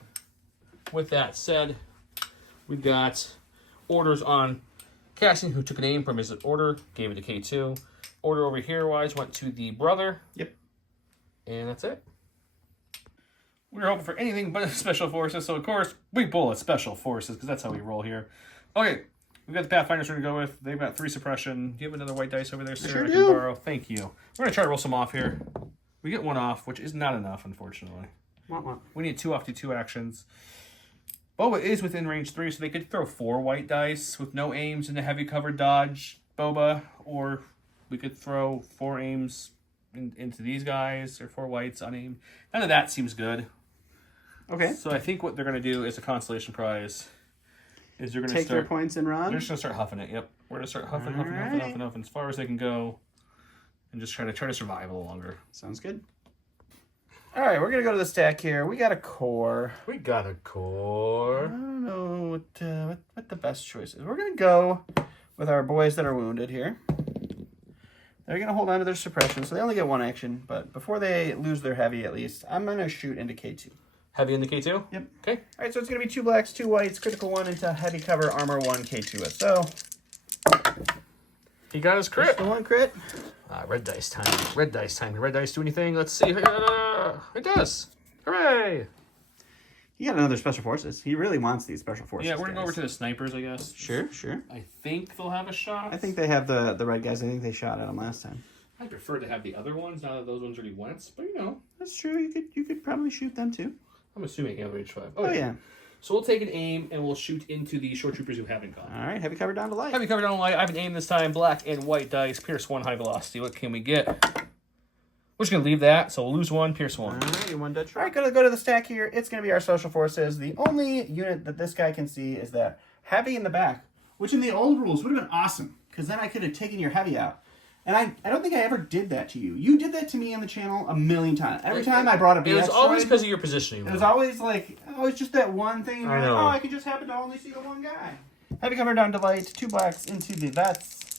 With that said, we've got orders on Cassian, who took an aim from his order, gave it to K2. Order over here wise went to the brother. Yep. And that's it. We were hoping for anything but special forces, so of course we pull at special forces because that's how we roll here. Okay, we've got the Pathfinders we're going to go with. They've got 3 suppression. Do you have another white dice over there, sir? Sure I do. can borrow. Thank you. We're going to try to roll some off here. We get 1 off, which is not enough, unfortunately. We need 2 off to 2 actions. Boba is within range 3, so they could throw 4 white dice with no aims and a heavy cover dodge Boba, or we could throw 4 aims into these guys, or 4 whites unaimed. None of that seems good. Okay. So I think what they're going to do is a consolation prize. Is they're going to Take start their points and run. They're just going to start huffing it. Yep, we're going to start huffing as far as they can go, and just try to survive a little longer. Sounds good. All right, we're gonna go to the stack here. We got a core. I don't know what the best choice is. We're gonna go with our boys that are wounded here. They're gonna hold on to their suppression, so they only get 1 action. But before they lose their heavy, at least, I'm gonna shoot into K2. Heavy into K2? Yep. Okay. All right, so it's gonna be 2 blacks, 2 whites, critical 1 into heavy cover, armor 1, K2 SO. He got his crit. Just the 1 crit. Red dice time. Red dice time. Can red dice do anything? Let's see. It does. Hooray! He got another special forces. He really wants these special forces. Yeah, we're going to go guys. over to the snipers, I guess. Sure. I think they'll have a shot. I think they have the red guys. I think they shot at them last time. I prefer to have the other ones, now that those ones already went. But, That's true. You could probably shoot them too. I'm assuming they have range 5. Oh yeah. So we'll take an aim, and we'll shoot into the short troopers who haven't gone. All right, heavy cover down to light. Heavy cover down to light. I have an aim this time. Black and white dice. Pierce 1, high velocity. What can we get? We're just going to leave that, so we'll lose 1, pierce 1. All right, you 1 dead shot. All right, go to the stack here. It's going to be our social forces. The only unit that this guy can see is that heavy in the back. which in the old rules would have been awesome, because then I could have taken your heavy out. And I don't think I ever did that to you. You did that to me on the channel a million times. Every time I brought a BS It was always because of your positioning. It was always like, oh, it's just that one thing. And I know. Like, oh, I could just happen to only see the one guy. Heavy cover down to light, 2 blacks into the vets.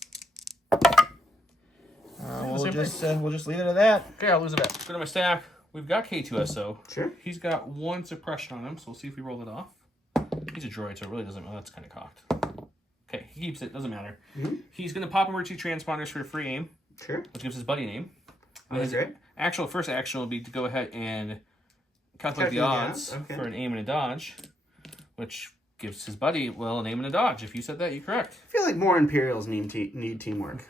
We'll just leave it at that. Okay, I'll lose a vet. Go to my stack. We've got K2SO. Sure. He's got 1 suppression on him, so we'll see if we roll it off. He's a droid, so it really doesn't matter. That's kind of cocked. Okay, he keeps it. Doesn't matter. He's going to pop over 2 transponders for a free aim. Sure. Which gives his buddy an aim. Oh, that's great. First action will be to go ahead and calculate the odds for an aim and a dodge, which gives his buddy, well, an aim and a dodge. If you said that, you're correct. I feel like more Imperials need teamwork.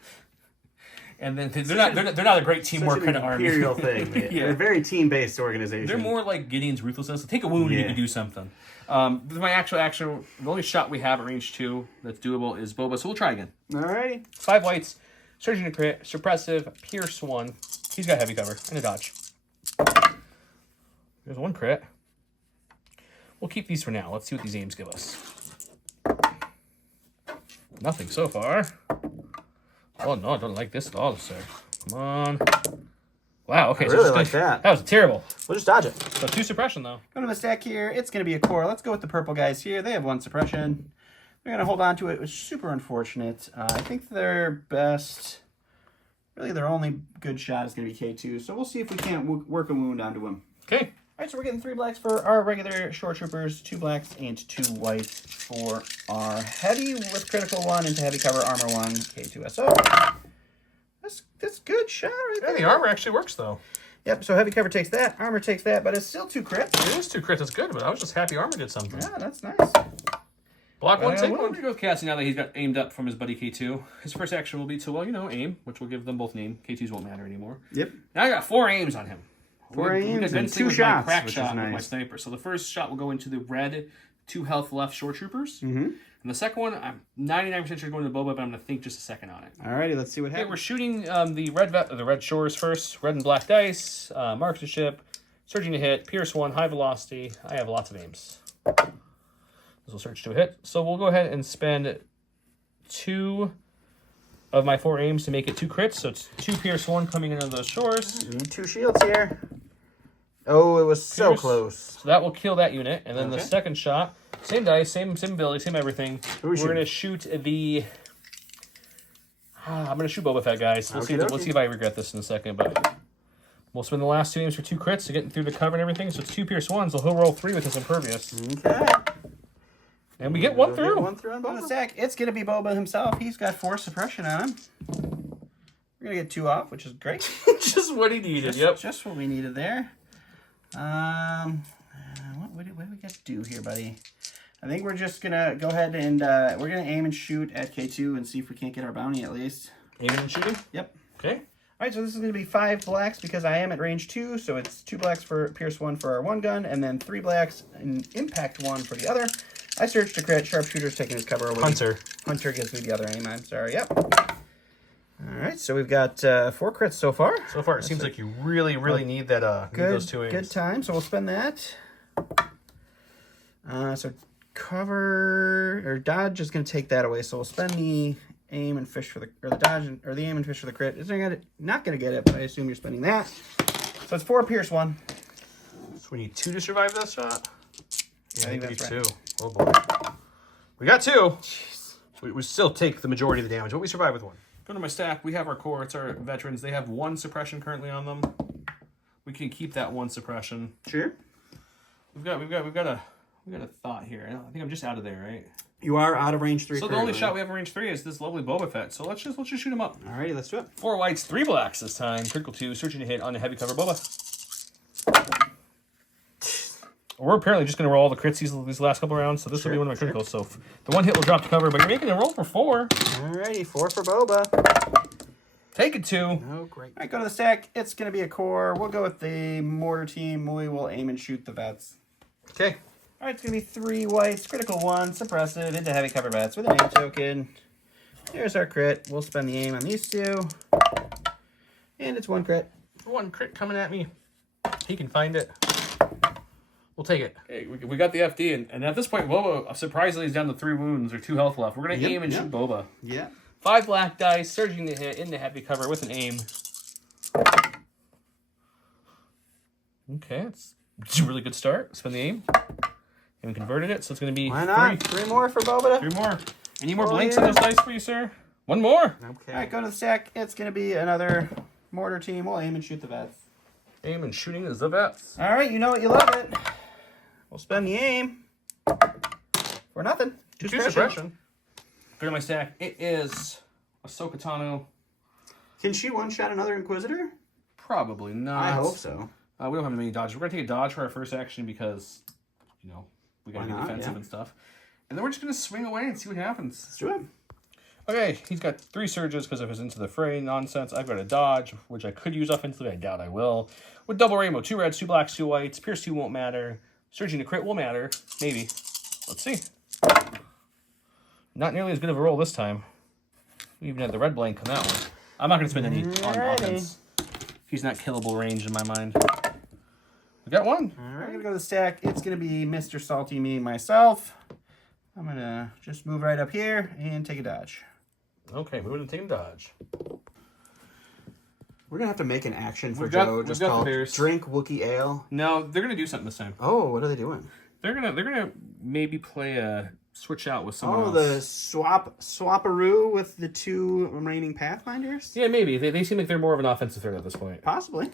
And then they're not a great teamwork kind of army. Imperial thing. Yeah. They're a very team-based organization. They're more like Gideon's ruthlessness. Take a wound and you can do something. This is my actual action. The only shot we have at range 2 that's doable is Boba, so we'll try again. Alrighty. 5 whites, surging to crit, suppressive, pierce 1. He's got heavy cover and a dodge. There's 1 crit. We'll keep these for now. Let's see what these aims give us. Nothing so far. Oh, no, I don't like this at all, sir. Come on. Wow, okay. I really like that. That was terrible. We'll just dodge it. So 2 suppression, though. Go to the stack here. It's going to be a core. Let's go with the purple guys here. They have 1 suppression. They're going to hold on to it, which is super unfortunate. I think their best, really their only good shot is going to be K2. So we'll see if we can't work a wound onto him. Okay. All right, so we're getting 3 blacks for our regular short troopers, 2 blacks and 2 whites for our heavy with critical 1 into heavy cover armor 1 K2SO. That's good shot right there. Yeah, the armor actually works though. Yep, so heavy cover takes that, armor takes that, but it's still 2 crits. It is 2 crits, that's good, but I was just happy armor did something. Yeah, that's nice. Block 1, take 1. well. I'm going to go with Cassie now that he's got aimed up from his buddy K2. His first action will be to, well, aim, which will give them both an aim. K2s won't matter anymore. Yep. Now I got 4 aims on him. 4 aims and 2 with shots, my crack which shot is with my nice. sniper. So the first shot will go into the red 2 health left shore troopers. Mm-hmm. And the second one, I'm 99% sure going to Boba, but I'm going to think just a second on it. Alrighty, let's see what Okay, happens. we're shooting the red shores first. Red and black dice, marksmanship, surging to hit, pierce 1, high velocity. I have lots of aims. This will surge to a hit. So we'll go ahead and spend 2 of my 4 aims to make it 2 crits. So it's 2 pierce 1 coming into those shores. Need 2 shields here. Oh, it was so Pierce. close. So that will kill that unit. And then the Okay. second shot, same dice, same ability, same everything. Who are we We're going to shoot the... I'm going to shoot Boba Fett, guys. We'll see if I regret this in a second, but... We'll spend the last 2 aims for 2 crits to get through the cover and everything. So it's 2 pierce 1, so he'll roll 3 with his impervious. Okay. And we get 1 through. Get 1 through on Boba. Stack. It's going to be Boba himself. He's got 4 suppression on him. We're going to get 2 off, which is great. Just what he needed, Just what we needed there. What do we got to do here, buddy? I think we're just going to go ahead and we're going to aim and shoot at K2 and see if we can't get our bounty at least. Aiming and shooting? Yep. Okay. All right, so this is going to be 5 blacks because I am at range 2, so it's 2 blacks for Pierce 1 for our 1 gun, and then 3 blacks and Impact 1 for the other. I searched to crit, sharpshooter's taking his cover away. Hunter gives me the other aim, I'm sorry, yep. All right, so we've got 4 crits so far. So far, it seems like you really need that. Need those 2 aims. Good time, so we'll spend that. So cover, or dodge is going to take that away, so we'll spend the aim and fish for the, or the dodge, or the aim and fish for the crit. It's not going to get it, but I assume you're spending that. So it's 4 pierce 1. So we need 2 to survive this shot? Yeah, I think that's right. 2. Oh boy. We got 2. Jeez. We still take the majority of the damage, but we survive with 1. Go to my stack. We have our core. It's our veterans. They have 1 suppression currently on them. We can keep that 1 suppression. Sure. We've got a thought here. I think I'm just out of there, right? You are out of range 3. So the only shot we have in range 3 is this lovely Boba Fett. So let's just shoot him up. Alrighty, let's do it. 4 whites, 3 blacks this time. Critical 2, searching to hit on the heavy cover Boba. We're apparently just going to roll all the crits these last couple rounds, so this will be one of my criticals. So the 1 hit will drop the cover, but you're making a roll for 4. Alrighty, 4 for Boba. Take it 2. Oh, great. Alright, go to the stack. It's going to be a core. We'll go with the mortar team. We will aim and shoot the vets. Okay. Alright, it's going to be 3 whites, critical 1, suppressive, into heavy cover vets with an aim token. Here's our crit. We'll spend the aim on these 2. And it's 1 crit. 1 crit coming at me. He can find it. We'll take it. Hey, we got the FD, and at this point, Boba surprisingly is down to 3 wounds or 2 health left. We're going to aim and shoot Boba. Yeah. 5 black dice, surging to hit in the heavy cover with an aim. Okay, it's a really good start. Spin the aim. And we converted it, so it's going to be Why not? 3 more for Boba. 3 more. Any more blanks on those dice for you, sir? 1 more. Okay. All right, go to the stack. It's going to be another mortar team. We'll aim and shoot the vets. Aim and shooting is the vets. All right, you know it, you love it. We'll spend the aim for nothing. 2 suppression. Go to my stack. It is Ahsoka Tano. Can she one-shot another Inquisitor? Probably not. I hope so. We don't have many dodges. We're going to take a dodge for our first action because, you know, we got to be defensive and stuff. And then we're just going to swing away and see what happens. Let's do it. Okay, he's got 3 surges because of his into the fray nonsense. I've got a dodge, which I could use offensively. I doubt I will. With double rainbow, 2 reds, 2 blacks, 2 whites. Pierce 2 won't matter. Surging to crit will matter. Maybe. Let's see. Not nearly as good of a roll this time. We even had the red blank on that one. I'm not going to spend any on offense. He's not killable range in my mind. We got 1. All right, I'm going to go to the stack. It's going to be Mr. Salty, me, myself. I'm going to just move right up here and take a dodge. Okay, moving to take a dodge. We're going to have to make an action for Joe just called Drink Wookiee Ale. No, they're going to do something this time. Oh, what are they doing? They're gonna maybe play a switch out with someone else. Oh, the swaparoo with the 2 remaining Pathfinders? Yeah, maybe. They seem like they're more of an offensive threat at this point. Possibly.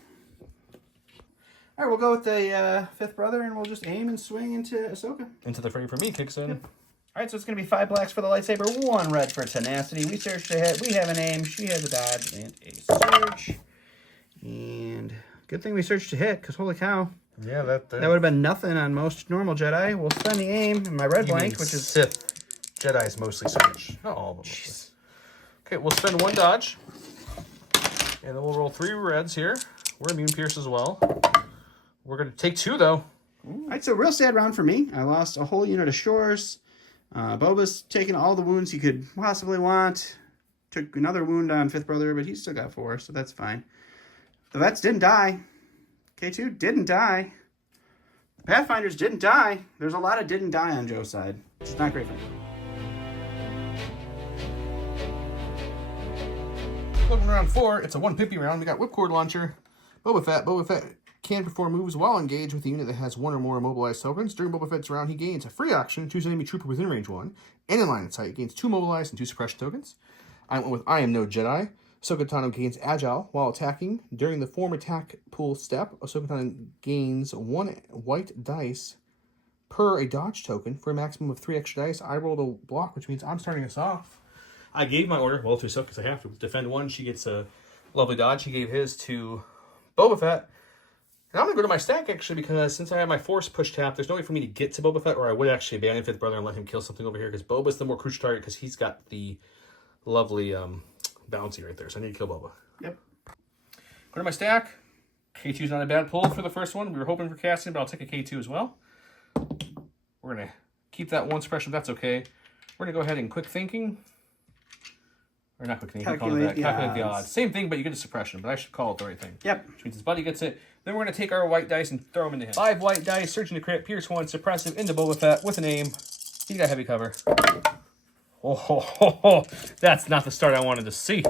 All right, we'll go with the 5th brother, and we'll just aim and swing into Ahsoka. Into the fray for me kicks in. Yep. All right, so it's going to be 5 blacks for the lightsaber, 1 red for tenacity. We searched ahead. We have an aim. She has a dodge and a surge. And good thing we searched to hit, because holy cow. Yeah, that would have been nothing on most normal Jedi. We'll spend the aim and my red blank, which is Sith. Jedi's mostly search. Not all, but mostly. Okay, we'll spend 1 dodge. And then we'll roll 3 reds here. We're immune pierce as well. We're going to take 2, though. All right, so real sad round for me. I lost a whole unit of shores. Boba's taken all the wounds he could possibly want. Took another wound on 5th brother, but he's still got 4, so that's fine. The vets didn't die. K2 didn't die. The Pathfinders didn't die. There's a lot of didn't die on Joe's side. It's not great for me. Looking round 4, it's a 150 round. We got Whipcord Launcher. Boba Fett can perform moves while engaged with a unit that has 1 or more immobilized tokens. During Boba Fett's round, he gains a free action, choose an enemy trooper within range 1, and in line of sight. He gains 2 mobilized and 2 suppression tokens. I went with I Am No Jedi. Ahsoka Tano gains Agile while attacking. During the form attack pool step, Ahsoka Tano gains 1 white dice per a dodge token for a maximum of 3 extra dice. I rolled a block, which means I'm starting us off. I gave my order, well, to Ahsoka because I have to defend 1. She gets a lovely dodge. He gave his to Boba Fett. And I'm going to go to my stack, actually, because since I have my force push tap, there's no way for me to get to Boba Fett, or I would actually abandon 5th brother and let him kill something over here, because Boba's the more crucial target, because he's got the lovely bouncy right there, so I need to kill Boba. Yep. Go to my stack. K2's not a bad pull for the first one. We were hoping for casting, but I'll take a K2 as well. We're going to keep that 1 suppression, that's okay. We're going to go ahead and quick thinking. Or not quick thinking, calculate the odds. Same thing, but you get a suppression, but I should call it the right thing. Yep. Which means his buddy gets it. Then we're going to take our white dice and throw them into him. 5 white dice, searching to crit, pierce 1, suppressive into Boba Fett with an aim. He's got heavy cover. Oh, that's not the start I wanted to see.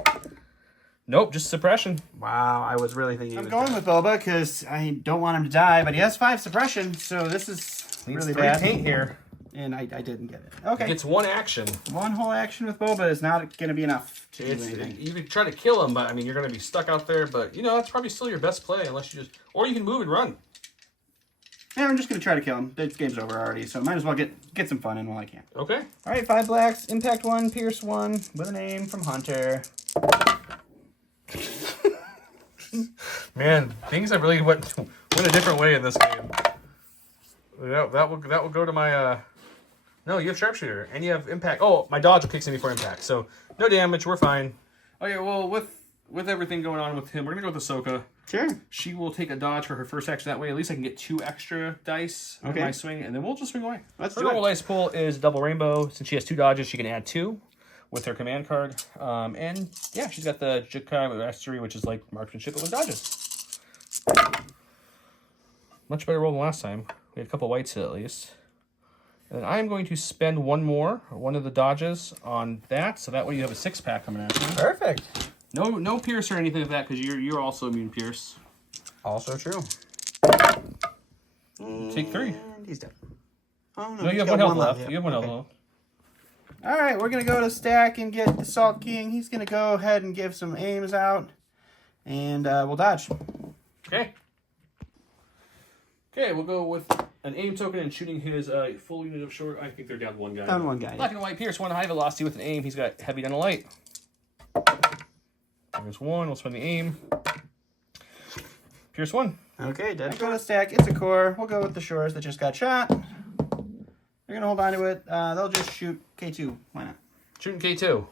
Nope, just suppression. Wow, I was really thinking I'm going with Boba because I don't want him to die, but he has 5 suppression, so this is really bad. Taint here. And I didn't get it. Okay. He gets 1 action. 1 whole action with Boba is not going to be enough to do anything. You could try to kill him, but I mean, you're going to be stuck out there. But, you know, that's probably still your best play unless you just... Or you can move and run. Yeah, I'm just going to try to kill him. This game's over already, so might as well get some fun in while I can. Okay. All right, 5 blacks, impact 1, pierce 1, with an aim from Hunter. Man, things have really went a different way in this game. That will go to my... No, you have Sharpshooter, and you have Impact. Oh, my dodge will kick in before Impact, so no damage, we're fine. Okay, well, with everything going on with him, we're going to go with Ahsoka. Sure. She will take a dodge for her first action. That way, at least I can get 2 extra dice on my swing, and then we'll just swing away. Let's her do it. normal dice pool is double rainbow. Since she has 2 dodges, she can add 2 with her command card. And, yeah, she's got the Jakai Mastery, which is like marksmanship, but with dodges. Much better roll than last time. We had a couple whites at least. And then I'm going to spend one of the dodges on that, so that way you have a 6-pack coming at you. Perfect. No Pierce or anything like that, because you're also immune Pierce. Also true. Take 3. And he's dead. Oh, No, you have one health left. You have one health left. All right, we're going to go to stack and get the Salt King. He's going to go ahead and give some aims out, and we'll dodge. Okay. Okay, we'll go with an aim token and shooting his full unit of short. I think they're down 1 guy. Down 1 guy. Black and white Pierce, 1 high velocity with an aim. He's got heavy down a light. There's 1. We'll spend the aim. Pierce 1. Okay, dead. Go to stack. It's a core. We'll go with the shores that just got shot. They're going to hold on to it. They'll just shoot K2. Why not? Shooting K2.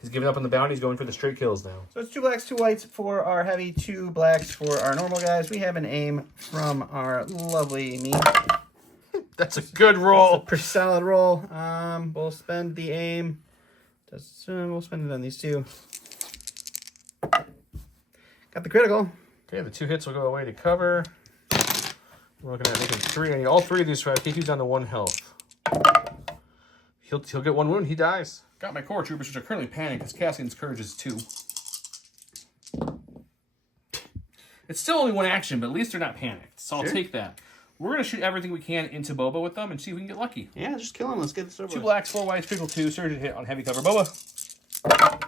He's giving up on the bounty. He's going for the straight kills now. So it's 2 blacks, 2 whites for our heavy, 2 blacks for our normal guys. We have an aim from our lovely me. That's a good roll. Pretty solid roll. We'll spend the aim. We'll spend it on these 2. Got the critical. Okay, the 2 hits will go away to cover. We're looking at making 3. I need all 3 of these survive. K2's down to 1 health. He'll get 1 wound. He dies. Got my core troopers, which are currently panicked because Cassian's courage is 2. It's still only 1 action, but at least they're not panicked. So I'll take that. We're going to shoot everything we can into Boba with them and see if we can get lucky. Yeah, just kill him. Let's get this over 2 with. blacks, 4 whites, critical 2, surge hit on heavy cover. Boba.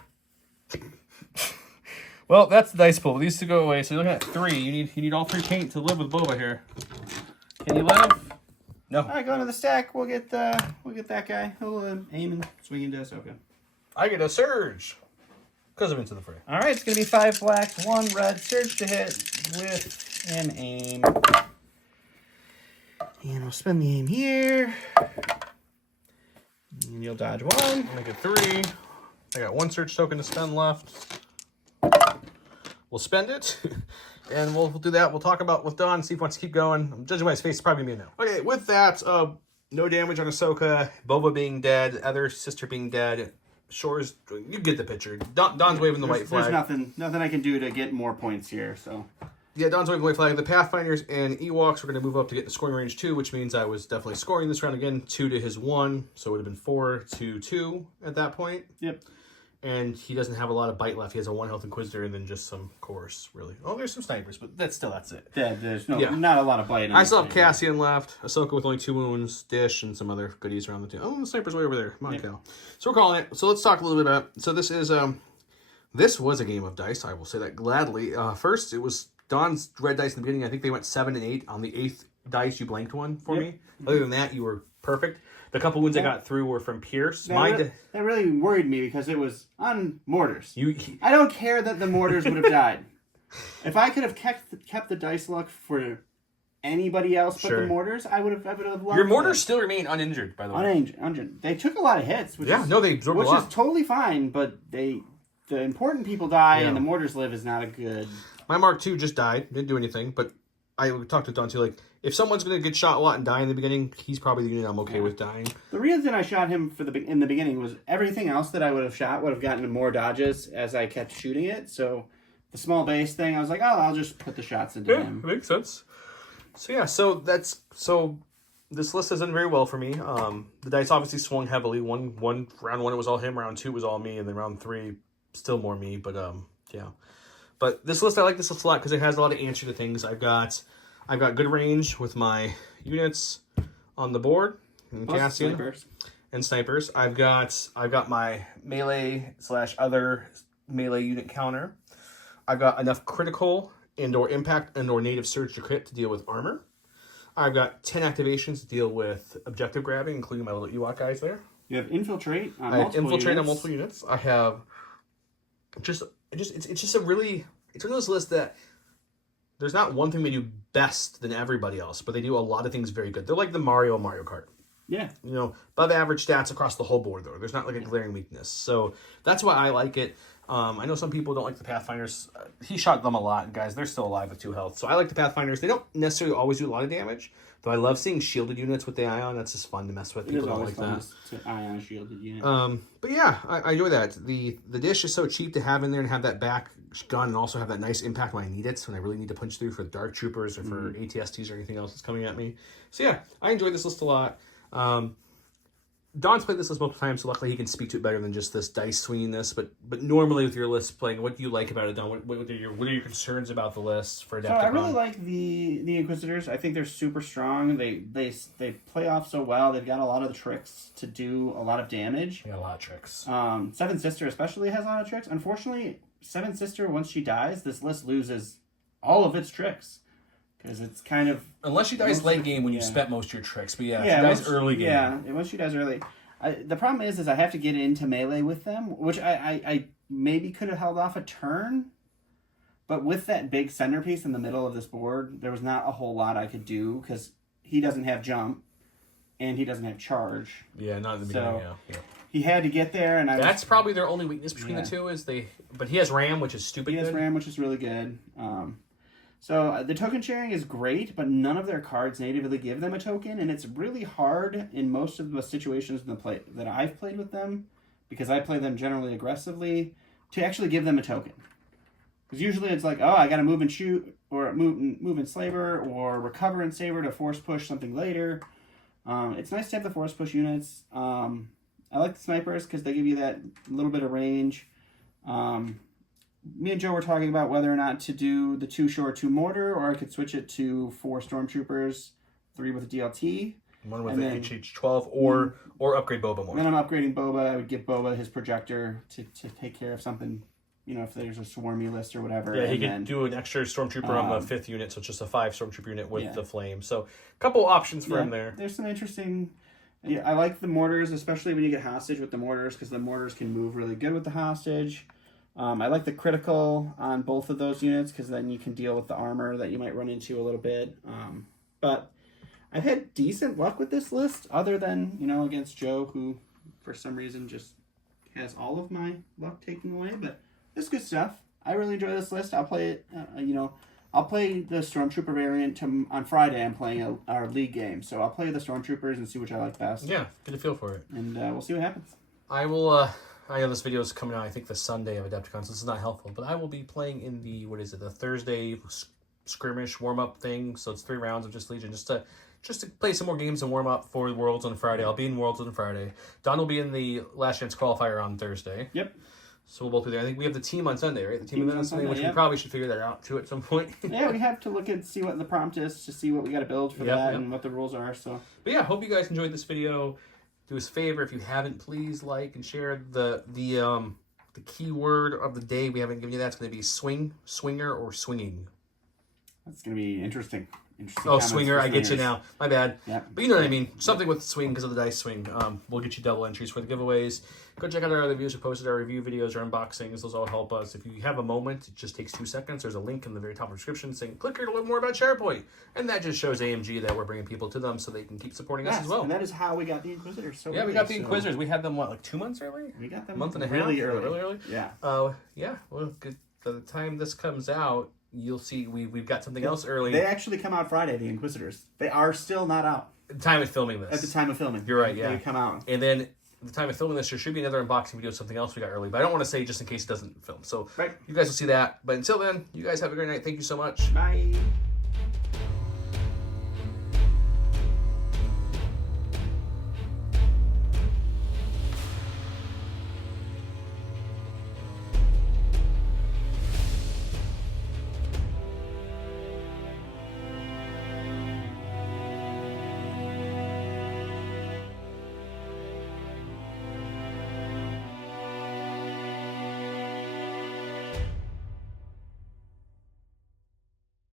Well, that's the dice pool. These 2 go away. So you're looking at 3. You need all 3 paint to live with Boba here. Can you live? No. All right, going to the stack. We'll get that guy. He'll aim and swing into Ahsoka. I get a surge because I'm into the fray. All right, it's gonna be 5 blacks, 1 red. Surge to hit with an aim. And we'll spend the aim here. And you'll dodge 1. I'll make it 3. I got 1 surge token to spend left. We'll spend it. And we'll do that. We'll talk about with Don, see if he wants to keep going. I'm judging by his face, it's probably going to be a no. Okay, with that, no damage on Ahsoka, Boba being dead, other sister being dead, Shores, you get the picture. Don's waving the white flag. There's nothing I can do to get more points here, so. Yeah, Don's waving the white flag. The Pathfinders and Ewoks were going to move up to get the scoring range 2, which means I was definitely scoring this round again. 2 to his 1, so it would have been 4 to 2 at that point. Yep. And he doesn't have a lot of bite left. He has a 1 health Inquisitor and then just some cores, really. Oh, there's some snipers, but that's it. There's not a lot of bite. I still have Cassian left. Ahsoka with only 2 wounds, Dish, and some other goodies around the team. Oh, the sniper's way over there. Come on, Cal. So we're calling it. So let's talk a little bit about it. So this is, this was a game of dice. I will say that gladly. First, it was Don's red dice in the beginning. I think they went 7 and 8. On the 8th dice, you blanked 1 for me. Other than that, you were perfect. The couple wounds I got through were from Pierce. That really worried me because it was on mortars. I don't care that the mortars would have died. If I could have kept the dice luck for anybody else but the mortars, I would have loved Your mortars still remain uninjured, by the way. Uninjured. They took a lot of hits. They absorbed a lot. Which is totally fine, but the important people die and the mortars live is not a good... My Mark II just died. Didn't do anything, but I talked to Don too, like, if someone's going to get shot a lot and die in the beginning, he's probably the unit I'm okay with dying. The reason I shot him in the beginning was everything else that I would have shot would have gotten more dodges as I kept shooting it. So the small base thing, I was like, oh, I'll just put the shots into him. Makes sense. So yeah, so this list has done very well for me. The dice obviously swung heavily. Round 1 it was all him, round 2 was all me, and then round 3 still more me. But yeah. But this list, I like this list a lot because it has a lot of answer to things. I've got good range with my units on the board and Cassian and snipers. I've got my melee / other melee unit counter. I've got enough critical and/or impact and/or native surge to crit to deal with armor. I've got 10 activations to deal with objective grabbing, including my little Ewok guys there. You have infiltrate on multiple units. I have it's just a really, it's one of those lists that there's not one thing they do best than everybody else, but they do a lot of things very good. They're like the Mario Kart. Yeah. You know, above average stats across the whole board, though. There's not like a glaring weakness. So that's why I like it. I know some people don't like the Pathfinders. He shot them a lot, and guys, they're still alive with 2 health. So I like the Pathfinders. They don't necessarily always do a lot of damage, though I love seeing shielded units with the Ion. That's just fun to mess with. People don't like that. To Ion shielded unit. But yeah, I enjoy that. The dish is so cheap to have in there and have that back gun and also have that nice impact when I need it, when I really need to punch through for Dark Troopers or for ATSTs or anything else that's coming at me. So yeah, I enjoyed this list a lot. Don's played this list multiple times, so luckily he can speak to it better than just this dice swinging this. But normally with your list playing, what do you like about it, Don? What are your concerns about the list for Adepticon? So I really like the Inquisitors. I think they're super strong. They play off so well. They've got a lot of the tricks to do a lot of damage. Yeah, a lot of tricks. Seven Sister especially has a lot of tricks. Unfortunately, Seven Sister, once she dies, this list loses all of its tricks. Because it's kind of... Unless she dies late game when you spent most of your tricks. But yeah, she dies early game. Yeah, once she dies early. The problem is I have to get into melee with them, which I maybe could have held off a turn. But with that big centerpiece in the middle of this board, there was not a whole lot I could do. Because he doesn't have jump. And he doesn't have charge. Yeah, not in the beginning, yeah. He had to get there, and that's probably their only weakness between the two is But he has Ram, which is stupid. He has Ram, which is really good. So the token sharing is great, but none of their cards natively give them a token, and it's really hard in most of the situations that I've played with them, because I play them generally aggressively, to actually give them a token. Because usually it's like, oh, I got to move and shoot, or move and slaver, or recover and saber to force push something later. It's nice to have the force push units. I like the snipers because they give you that little bit of range. Me and Joe were talking about whether or not to do the 2 shore, 2 mortar, or I could switch it to 4 stormtroopers, 3 with a DLT. One with the HH12, or upgrade Boba more. Then I'm upgrading Boba. I would give Boba his projector to take care of something, if there's a swarmy list or whatever. Yeah, he could do an extra stormtrooper on the 5th unit, so it's just a 5 stormtrooper unit with the flame. So, a couple options for him there. There's some interesting... Yeah, I like the mortars, especially when you get hostage with the mortars, because the mortars can move really good with the hostage. I like the critical on both of those units, because then you can deal with the armor that you might run into a little bit. But I've had decent luck with this list, other than, against Joe, who, for some reason, just has all of my luck taken away. But it's good stuff. I really enjoy this list. I'll play it, I'll play the Stormtrooper variant on Friday. I'm playing our league game. So I'll play the Stormtroopers and see which I like best. Yeah, get a feel for it. And we'll see what happens. I will... I know this video is coming out, I think, the Sunday of Adepticon, so this is not helpful. But I will be playing in the, the Thursday skirmish warm-up thing. So it's 3 rounds of just Legion, just to play some more games and warm up for Worlds on Friday. I'll be in Worlds on Friday. Don will be in the Last Chance Qualifier on Thursday. Yep. So we'll both be there. I think we have the team on Sunday, right? The team on Sunday, which we probably should figure that out, too, at some point. Yeah, we have to look and see what the prompt is to see what we got to build for that and what the rules are. So. But yeah, hope you guys enjoyed this video. Do us a favor, if you haven't, please like and share the keyword of the day. We haven't given you that. It's going to be swing, swinger, or swinging. That's going to be interesting. Oh, swinger, I get you now. My bad. Yeah. But you know what I mean. Something with swing because of the dice swing. We'll get you double entries for the giveaways. Go check out our other videos. We posted our review videos, our unboxings. Those all help us. If you have a moment, it just takes 2 seconds. There's a link in the very top of the description saying, click here to learn more about SharePoint. And that just shows AMG that we're bringing people to them so they can keep supporting us as well. And that is how we got the Inquisitors. So yeah, we got the Inquisitors. We had them, 2 months early? We got them a month and a half? Really early. Yeah. Yeah. Well, good. By the time this comes out, you'll see we've got something else early. They actually come out Friday, the Inquisitors. They are still not out. At the time of filming this. At the time of filming. You're right, yeah. They come out. And then at the time of filming this, there should be another unboxing video of something else we got early. But I don't want to say just in case it doesn't film. So you guys will see that. But until then, you guys have a great night. Thank you so much. Bye.